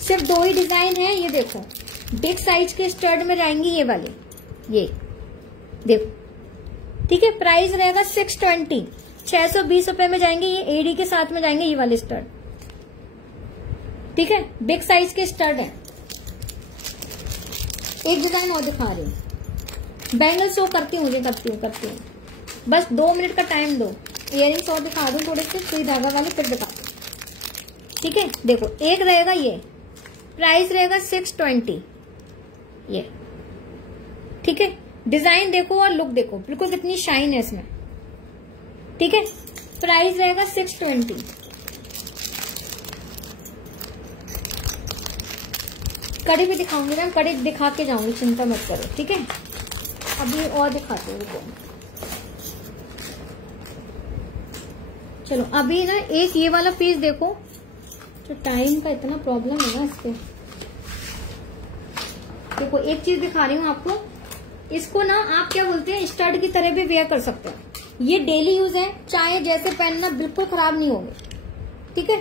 सिर्फ 2 ही डिजाइन है, ये देखो बिग साइज के स्टर्ट में जाएंगी ये वाले, ये देखो। ठीक है, प्राइस रहेगा 620, 620 रुपए में जाएंगे, ये एडी के साथ में जाएंगे ये वाले स्टर्ट। ठीक है, बिग साइज के स्टर्ट है। एक डिजाइन और दिखा रही हूँ, बैंगल शो करती हूँ, करती हूँ बस 2 मिनट का टाइम दो। इयररिंग्स और दिखा दूं थोड़े से सुई धागा वाले, फिर दिखा दूं। ठीक है, देखो एक रहेगा ये, प्राइस रहेगा 620 ये। ठीक है, डिजाइन देखो और लुक देखो, बिल्कुल कितनी शाइन है इसमें। ठीक है, प्राइस रहेगा 620। कड़ी भी दिखाऊंगी मैम, कड़ी दिखा के जाऊंगी, चिंता मत करो। ठीक है, अभी और दिखाते हैं। चलो अभी ना एक ये वाला पीस देखो, तो टाइम का इतना प्रॉब्लम है ना इसके। देखो एक चीज दिखा रही हूँ आपको, इसको ना आप क्या बोलते हैं स्टड की तरह भी वेयर कर सकते हो। ये डेली यूज है, चाहे जैसे पहनना, बिल्कुल खराब नहीं होंगे। ठीक है,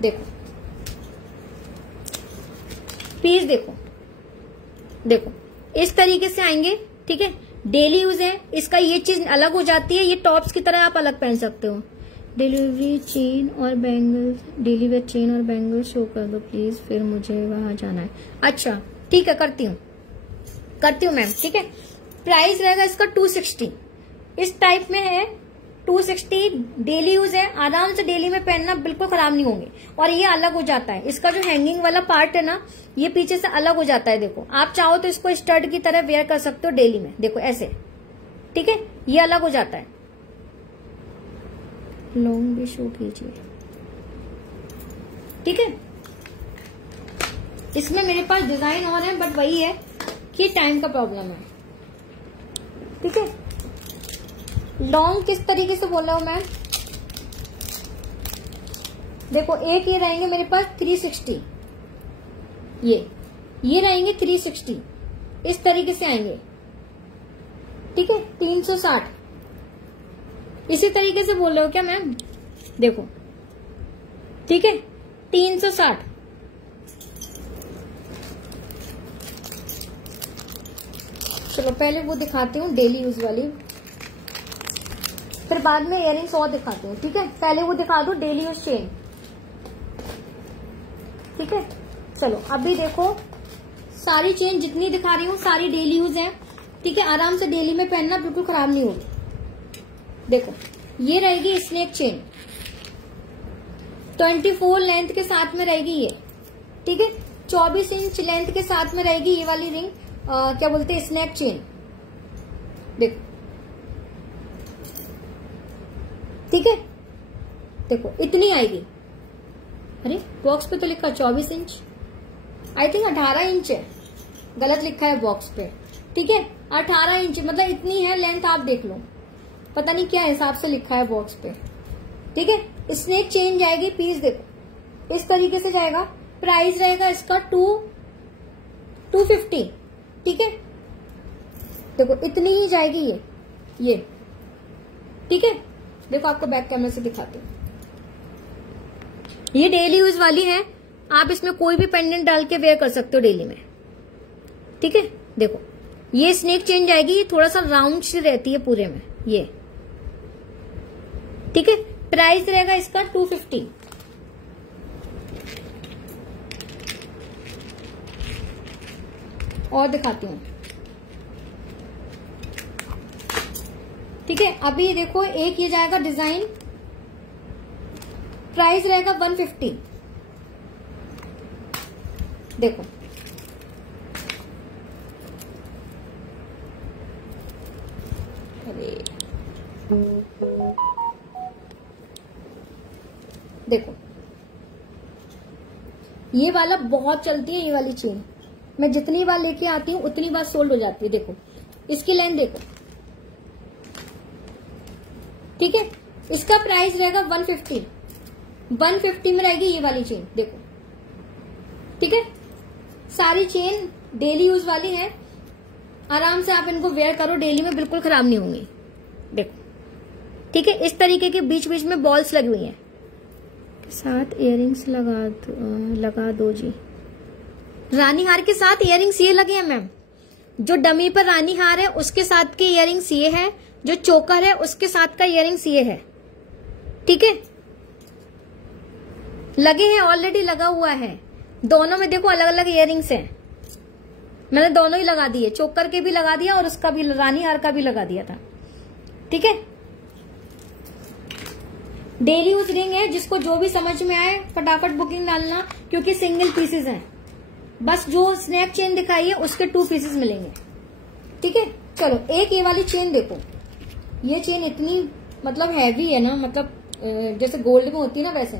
देखो पीस देखो, देखो इस तरीके से आएंगे। ठीक है, डेली यूज है, इसका ये चीज अलग हो जाती है, ये टॉप्स की तरह आप अलग पहन सकते हो। डिलीवरी चेन और बैंगल्स, डिलीवरी चेन और बैंगल्स शो कर दो प्लीज, फिर मुझे वहां जाना है। अच्छा ठीक है, करती हूँ मैम। ठीक है, प्राइस रहेगा इसका 260। इस टाइप में है 260, डेली यूज है, आराम से डेली में पहनना, बिल्कुल खराब नहीं होंगे। और ये अलग हो जाता है, इसका जो हैंगिंग वाला पार्ट है ना, ये पीछे से अलग हो जाता है। देखो आप चाहो तो इसको स्टड की तरह वेयर कर सकते हो डेली में, देखो ऐसे, ठीक है, ये अलग हो जाता है। लॉन्ग भी शो कीजिए, ठीक है। इसमें मेरे पास डिजाइन और है, बट वही है कि टाइम का प्रॉब्लम है, ठीक है। लॉन्ग किस तरीके से बोल रहा हूं मैं, देखो एक ये रहेंगे मेरे पास 360, ये रहेंगे 360, इस तरीके से आएंगे, ठीक है। 360 इसी तरीके से बोल रहे हो क्या मैम, देखो, ठीक है, 360। चलो पहले वो दिखाती हूँ डेली यूज वाली, फिर बाद में इयररिंग्स और दिखाती हूँ, ठीक है। पहले वो दिखा दो डेली यूज चेन, ठीक है। चलो अभी देखो, सारी चेन जितनी दिखा रही हूँ सारी डेली यूज है, ठीक है। आराम से डेली में पहनना, बिल्कुल खराब नहीं होगी। देखो ये रहेगी स्नेक चेन, 24 लेंथ के साथ में रहेगी ये, ठीक है। 24 इंच लेंथ के साथ में रहेगी ये वाली रिंग, क्या बोलते हैं, स्नेक चेन, देखो, ठीक है। देखो इतनी आएगी, अरे बॉक्स पे तो लिखा 24 इंच, आई थिंक 18 इंच है, गलत लिखा है बॉक्स पे, ठीक है। 18 इंच मतलब इतनी है लेंथ, आप देख लो, पता नहीं क्या हिसाब से लिखा है बॉक्स पे, ठीक है। स्नेक चेन जाएगी, पीस देखो इस तरीके से जाएगा। प्राइस रहेगा इसका 250, ठीक है। देखो इतनी ही जाएगी ये, ठीक है। देखो आपको बैक कैमरे से दिखाते हूँ, ये डेली यूज वाली है, आप इसमें कोई भी पेंडेंट डाल के वेयर कर सकते हो डेली में, ठीक है। देखो ये स्नेक चेन जाएगी, ये थोड़ा सा राउंड सी रहती है पूरे में ये, ठीक है। प्राइस रहेगा इसका 250। और दिखाती हूँ, ठीक है। अभी देखो एक ये जाएगा डिजाइन, प्राइस रहेगा 150, देखो अरे देखो ये वाला बहुत चलती है, ये वाली चेन मैं जितनी बार लेके आती हूँ उतनी बार सोल्ड हो जाती है। देखो इसकी लेंथ देखो, ठीक है। इसका प्राइस रहेगा 150 में रहेगी ये वाली चेन, देखो, ठीक है। सारी चेन डेली यूज वाली है, आराम से आप इनको वेयर करो डेली में, बिल्कुल खराब नहीं होंगी, देखो, ठीक है। इस तरीके के बीच बीच में बॉल्स लगी हुई हैं, साथ इयररिंग्स लगा दो जी। रानी हार के साथ इयररिंग्स ये लगे हैं मैम, जो डमी पर रानी हार है उसके साथ के इयररिंग्स ये है, जो चोकर है उसके साथ का इयररिंग्स ये है, ठीक है। लगे हैं, ऑलरेडी लगा हुआ है, दोनों में देखो अलग अलग इयररिंग्स हैं, मैंने दोनों ही लगा दिए, चोकर के भी लगा दिया और उसका भी, रानी हार का भी लगा दिया था, ठीक है। डेली यूज रिंग है, जिसको जो भी समझ में आए फटाफट बुकिंग डालना, क्योंकि सिंगल पीसेस हैं, बस जो स्नैप चेन दिखाई है उसके 2 पीसेस मिलेंगे, ठीक है। चलो एक ये वाली चेन देखो, ये चेन इतनी मतलब हैवी है ना, मतलब जैसे गोल्ड में होती है ना वैसे।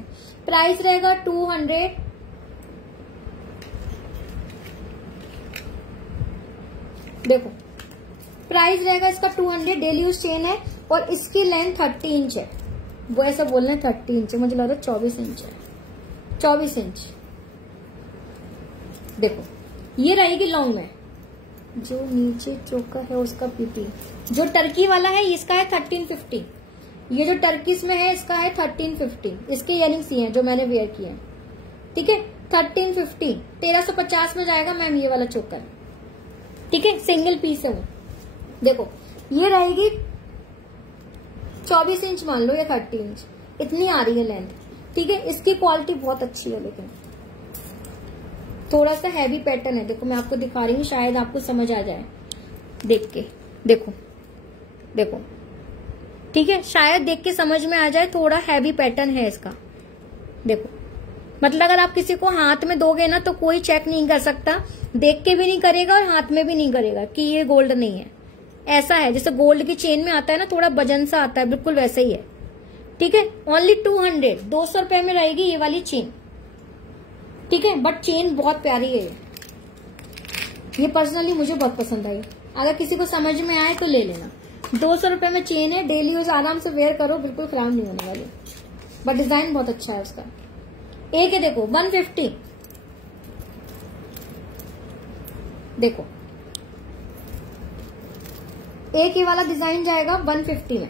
प्राइस रहेगा 200, देखो प्राइस रहेगा इसका 200, डेली यूज चेन है और इसकी लेंथ 30 इंच है, वो ऐसा बोल रहे हैं 30 इंच, मुझे लग रहा है 24 इंच है, 24 इंच। देखो ये रहेगी लॉन्ग में, जो नीचे चोकर है उसका पीपी, जो टर्की वाला है इसका है 1350, ये जो टर्किस में है इसका है 1350, इसके इयररिंग्स ये हैं जो मैंने वेयर किए हैं, ठीक है। 1350, 1350 में जाएगा मैम ये वाला चोकर, ठीक है। सिंगल पीस है वो, देखो ये रहेगी 24 इंच मान लो या 30 इंच, इतनी आ रही है लेंथ, ठीक है। इसकी क्वालिटी बहुत अच्छी है, लेकिन थोड़ा सा हैवी पैटर्न है, देखो मैं आपको दिखा रही हूँ, शायद आपको समझ आ जाए देख के, देखो देखो, ठीक है, शायद देख के समझ में आ जाए, थोड़ा हैवी पैटर्न है इसका। देखो, मतलब अगर आप किसी को हाथ में दोगे ना तो कोई चेक नहीं कर सकता, देख के भी नहीं करेगा और हाथ में भी नहीं करेगा कि ये गोल्ड नहीं है। ऐसा है जैसे गोल्ड की चेन में आता है ना, थोड़ा वजन सा आता है, बिल्कुल वैसे ही है। ठीक है, ओनली 200, 200 रुपए में रहेगी ये वाली चेन। ठीक है, बट चेन बहुत प्यारी है ये पर्सनली मुझे बहुत पसंद आई। अगर किसी को समझ में आए तो ले लेना। 200 रुपए में चेन है, डेली यूज आराम से वेयर करो, बिल्कुल खराब नहीं होने वाली। बट डिजाइन बहुत अच्छा है उसका। एक है देखो 150, देखो एक ही वाला डिजाइन जाएगा 150 में,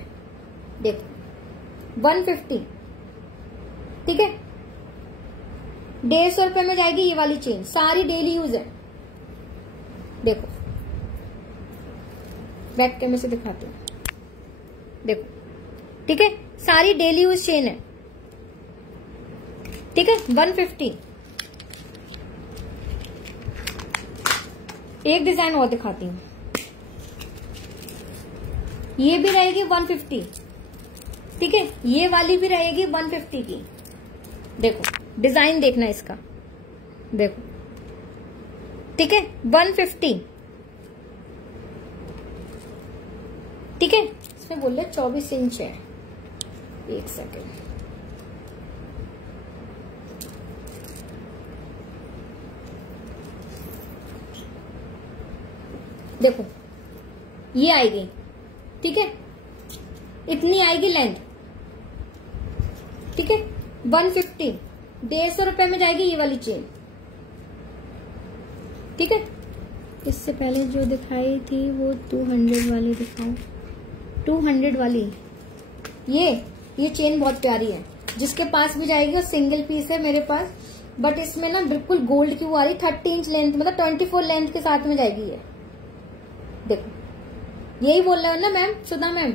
देखो 150। ठीक है, 150 रुपए में जाएगी ये वाली चेन, सारी डेली यूज है। देखो बैक कैमरे से दिखाती हूँ, देखो। ठीक है, सारी डेली यूज चेन है। ठीक है, 150। एक डिजाइन और दिखाती हूँ, ये भी रहेगी 150। ठीक है, ये वाली भी रहेगी 150 की। देखो डिजाइन देखना इसका, देखो। ठीक है, 150। ठीक है, इसमें बोल रहे 24 इंच है। एक सेकेंड, देखो ये आएगी। ठीक है, इतनी आएगी लेंथ। ठीक है, 150, 150 रुपए में जाएगी ये वाली चेन। ठीक है, इससे पहले जो दिखाई थी वो 200 वाली दिखाओ। 200 वाली ये चेन बहुत प्यारी है, जिसके पास भी जाएगी। और सिंगल पीस है मेरे पास, बट इसमें ना बिल्कुल गोल्ड की वो आ रही, 30 इंच लेंथ, मतलब 24 लेंथ के साथ में जाएगी ये। देखो यही बोल रहे हो ना मैम, सुधा मैम,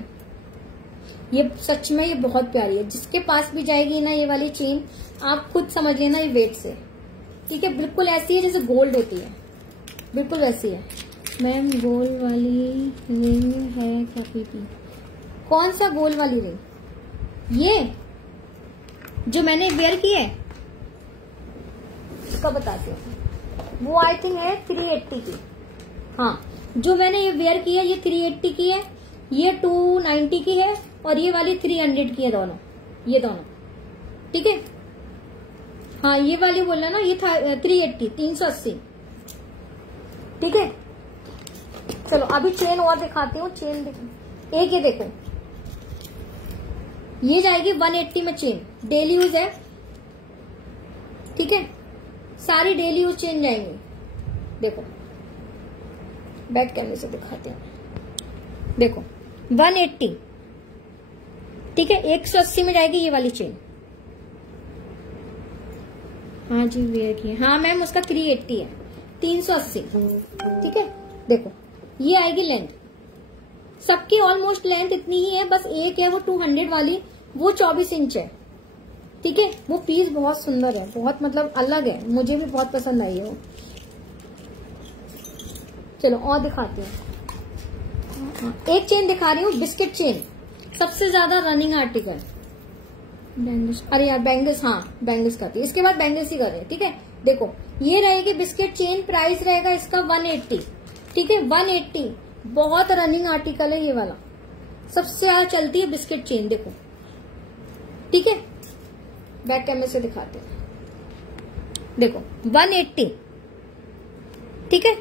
ये सच में ये बहुत प्यारी है। जिसके पास भी जाएगी ना ये वाली चेन, आप खुद समझ लेना ये वेट से। ठीक है, बिल्कुल ऐसी है जैसे गोल्ड होती है, बिल्कुल वैसी है। मैम गोल्ड वाली रिंग है क्या पीपी? कौन सा गोल्ड वाली रिंग? ये जो मैंने वेयर की है, इसका बताती हूँ। वो आई थिंक है 380 की। हाँ, जो मैंने ये वेयर की है ये 380 की है, ये 290 की है, और ये वाली 300 की है, दोनों ये दोनों। ठीक है, हाँ ये वाली बोलना ना, ये था 380, 380। ठीक है, चलो अभी चेन और दिखाती हूँ। चेन देखो, एक ये देखो, ये जाएगी 180 में चेन, डेली यूज है। ठीक है, सारी डेली यूज चेन जाएंगी। देखो बैक कैमरे से दिखाते हैं, देखो 180। ठीक है, 180 में जाएगी ये वाली चेन। हाँ जी वेयर की है, हाँ मैम उसका 380 है, 380। ठीक है, देखो ये आएगी लेंथ, सबकी ऑलमोस्ट लेंथ इतनी ही है, बस एक है वो 200 वाली, वो 24 इंच है। ठीक है, वो पीस बहुत सुंदर है, बहुत मतलब अलग है, मुझे भी बहुत पसंद आई है वो। चलो और दिखाती हूँ, एक चेन दिखा रही हूँ, बिस्किट चेन, सबसे ज्यादा रनिंग आर्टिकल। बैंगल्स, अरे यार बैंगल्स, हाँ बैंगल्स करती है, इसके बाद बैंगल्स ही कर रहे हैं। ठीक है, देखो ये रहेगी बिस्किट चेन, प्राइस रहेगा इसका 180। ठीक है, 180, बहुत रनिंग आर्टिकल है ये वाला, सबसे ज्यादा चलती है बिस्किट चेन। देखो ठीक है, बैक कैमरे से दिखाते हैं, देखो 180। ठीक है,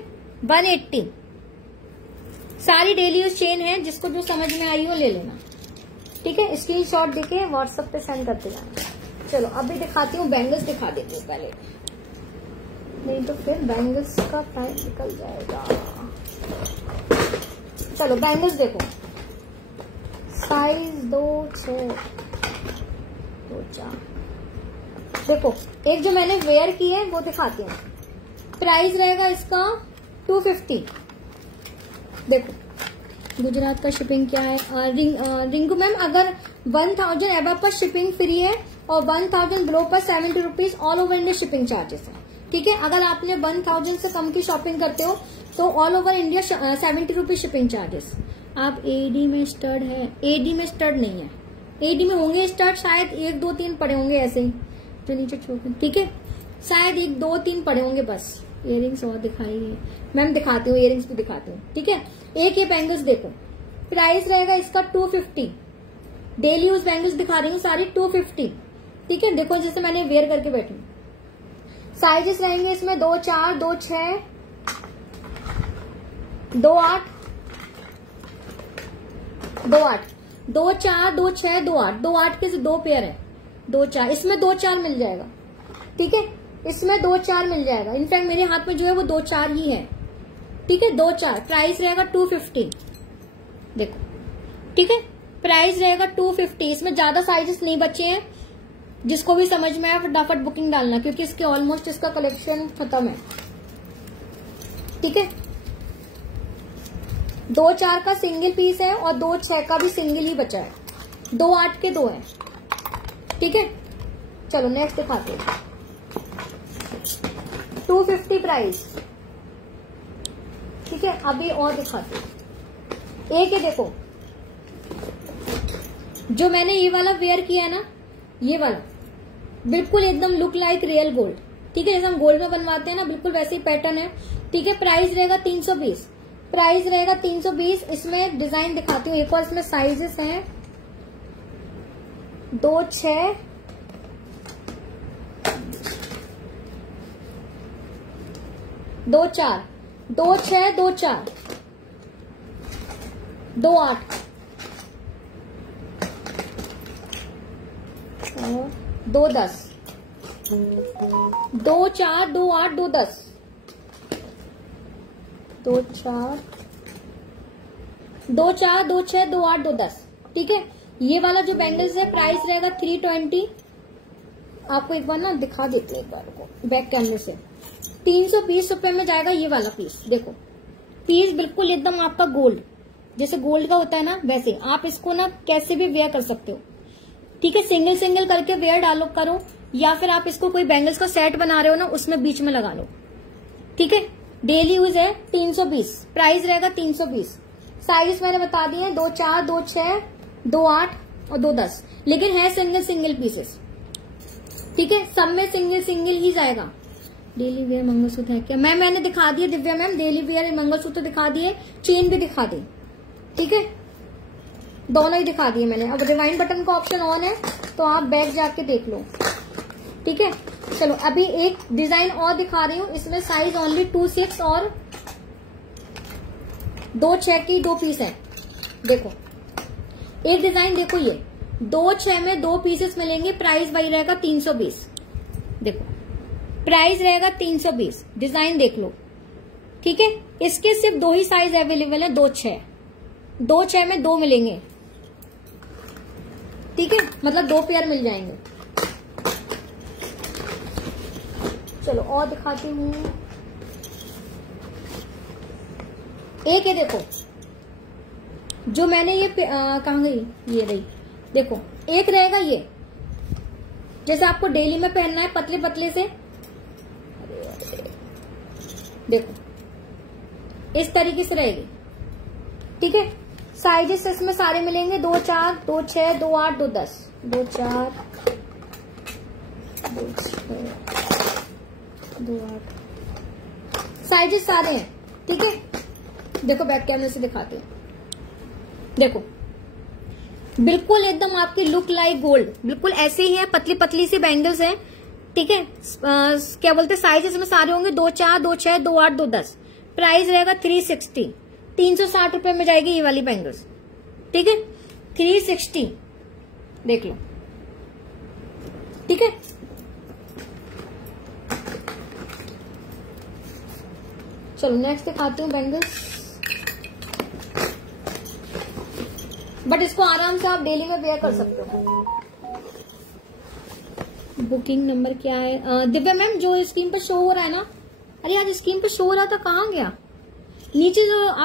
180, सारी डेली यूज चेन है, जिसको जो समझ में आई हो ले लेना। ठीक है, स्क्रीनशॉट देके व्हाट्सएप पे सेंड करते जाना। चलो अभी दिखाती हूँ, बैंगल्स दिखा देती हूँ पहले, नहीं तो फिर बैंगल्स का टाइम निकल जाएगा। चलो बैंगल्स देखो, साइज 2, 6, 2, 4। देखो एक जो मैंने वेयर की है वो दिखाती हूँ, प्राइस रहेगा इसका 250। देखो गुजरात का शिपिंग क्या है? रिंकू मैम अगर 1000 एबव पर शिपिंग फ्री है, और 1000 बिलो पर 70 rupees all over India shipping charges है। ठीक है, अगर आपने 1000 से कम की शॉपिंग करते हो तो all over India 70 rupees shipping charges. आप एडी में स्टड है, एडी में स्टड नहीं है, एडी में होंगे स्टड शायद 1 2 3 पड़े होंगे ऐसे ही जो नीचे छोटे, ठीक है, शायद 1 2 3 पड़े होंगे बस। इयररिंग्स और दिखाइए मैम, दिखाती हूँ, इयररिंग्स भी दिखाती हूँ, ठीक है। एक ये बैंगल्स देखो, प्राइस रहेगा इसका 250, डेली यूज बैंगल्स दिखा रही हूँ सारी 250, ठीक है। देखो जैसे मैंने वेयर करके बैठी, साइजेस रहेंगे इसमें 2 4 2 6 2 8 2 8 2 4 2 6 2 8 2 8 के 2 पेयर है, 2 4, इसमें 2 4 मिल जाएगा, ठीक है, इसमें 2 4 मिल जाएगा। इनफैक्ट मेरे हाथ में जो है वो 2 4 ही है, ठीक है, 2 4। प्राइस रहेगा 250, देखो, ठीक है, प्राइस रहेगा 250। इसमें ज्यादा साइजेस नहीं बचे हैं, जिसको भी समझ में आए फटाफट बुकिंग डालना, क्योंकि इसके ऑलमोस्ट इसका कलेक्शन खत्म है, ठीक है। 2 4 का सिंगल पीस है और 2 6 का भी सिंगल ही बचा है, 2 8 के 2 है, ठीक है। चलो नेक्स्ट दिखाते हैं। 250 प्राइस, ठीक है। अभी और दिखाते हैं। एक है देखो, जो मैंने ये वाला वेयर किया ना, ये वाला बिल्कुल एकदम लुक लाइक रियल गोल्ड, ठीक है, जैसे हम गोल्ड में बनवाते हैं ना, बिल्कुल वैसे ही पैटर्न है, ठीक है। प्राइस रहेगा 320, प्राइस रहेगा 320। इसमें डिजाइन दिखाती हूँ एक और, इसमें साइजेस हैं 2 6 2 4 2 6 2 4 2 8 और 2 10 2 4 2 8 2 10 2 4 2 4 2 6 2 8 2 10, ठीक है। ये वाला जो बैंगल्स है प्राइस रहेगा 320। आपको एक बार ना दिखा देते हैं, एक बार को बैक कैमरे से। 320 रुपए में जाएगा ये वाला पीस। देखो पीस बिल्कुल एकदम आपका गोल्ड, जैसे गोल्ड का होता है ना वैसे। आप इसको ना कैसे भी वेयर कर सकते हो, ठीक है, सिंगल सिंगल करके वेयर डालो करो, या फिर आप इसको कोई बैंगल्स का सेट बना रहे हो ना उसमें बीच में लगा लो, ठीक है। डेली यूज है 320, प्राइस रहेगा 320। साइज मैंने बता दिए 2 4 2 6 2 8 और 2 10, लेकिन है सिंगल सिंगल पीसेस, ठीक है, सब में सिंगल सिंगल ही जाएगा। डेली वेयर मंगलसूत्र है क्या मैम? मैंने दिखा दिए Divya ma'am, daily wear mangalsutra दिखा दिए, चेन भी दिखा दी, ठीक है, दोनों ही दिखा दिए मैंने। अब रिवाइंड बटन का ऑप्शन ऑन है तो आप बैक जाके देख लो, ठीक है। चलो अभी एक डिजाइन और दिखा रही हूँ, इसमें साइज ओनली 2 6 और 2 6 की 2 पीस है। देखो एक डिजाइन देखो, ये 2 6 में 2 पीसेस मिलेंगे, प्राइस वही रहेगा 320। देखो प्राइस रहेगा 320, डिजाइन देख लो, ठीक है। इसके सिर्फ 2 ही साइज अवेलेबल है, 2 6, 2 6 में 2 मिलेंगे, ठीक है, मतलब 2 पेयर मिल जाएंगे। चलो और दिखाती हूँ। एक है देखो, जो मैंने ये कहाँ गई, ये रही, देखो एक रहेगा ये, जैसे आपको डेली में पहनना है पतले पतले से, देखो इस तरीके से रहेगी, ठीक है। साइजेस इसमें सारे मिलेंगे 2 4 2 6 2 8 2 10 2 4 2 6 2 8 साइजेस सारे हैं, ठीक है। देखो बैक कैमरे से दिखाते हैं, देखो बिल्कुल एकदम आपकी लुक लाइक गोल्ड, बिल्कुल ऐसे ही है, पतली पतली सी बैंगल्स हैं, ठीक है। क्या बोलते साइजेस में सारे होंगे 2 4 2 6 2 8 2 10। प्राइस रहेगा 360, 360 रुपए में जाएगी ये वाली बैंगल्स, ठीक है, 360, देख लो, ठीक है। चलो नेक्स्ट दिखाती हूँ बैंगल्स, बट इसको आराम से आप डेली में वेयर कर सकते हो। बुकिंग नंबर क्या है दिव्या मैम? जो स्क्रीन पे शो हो रहा है ना, अरे आज स्क्रीन पे शो हो रहा था, कहाँ गया? नीचे जो आप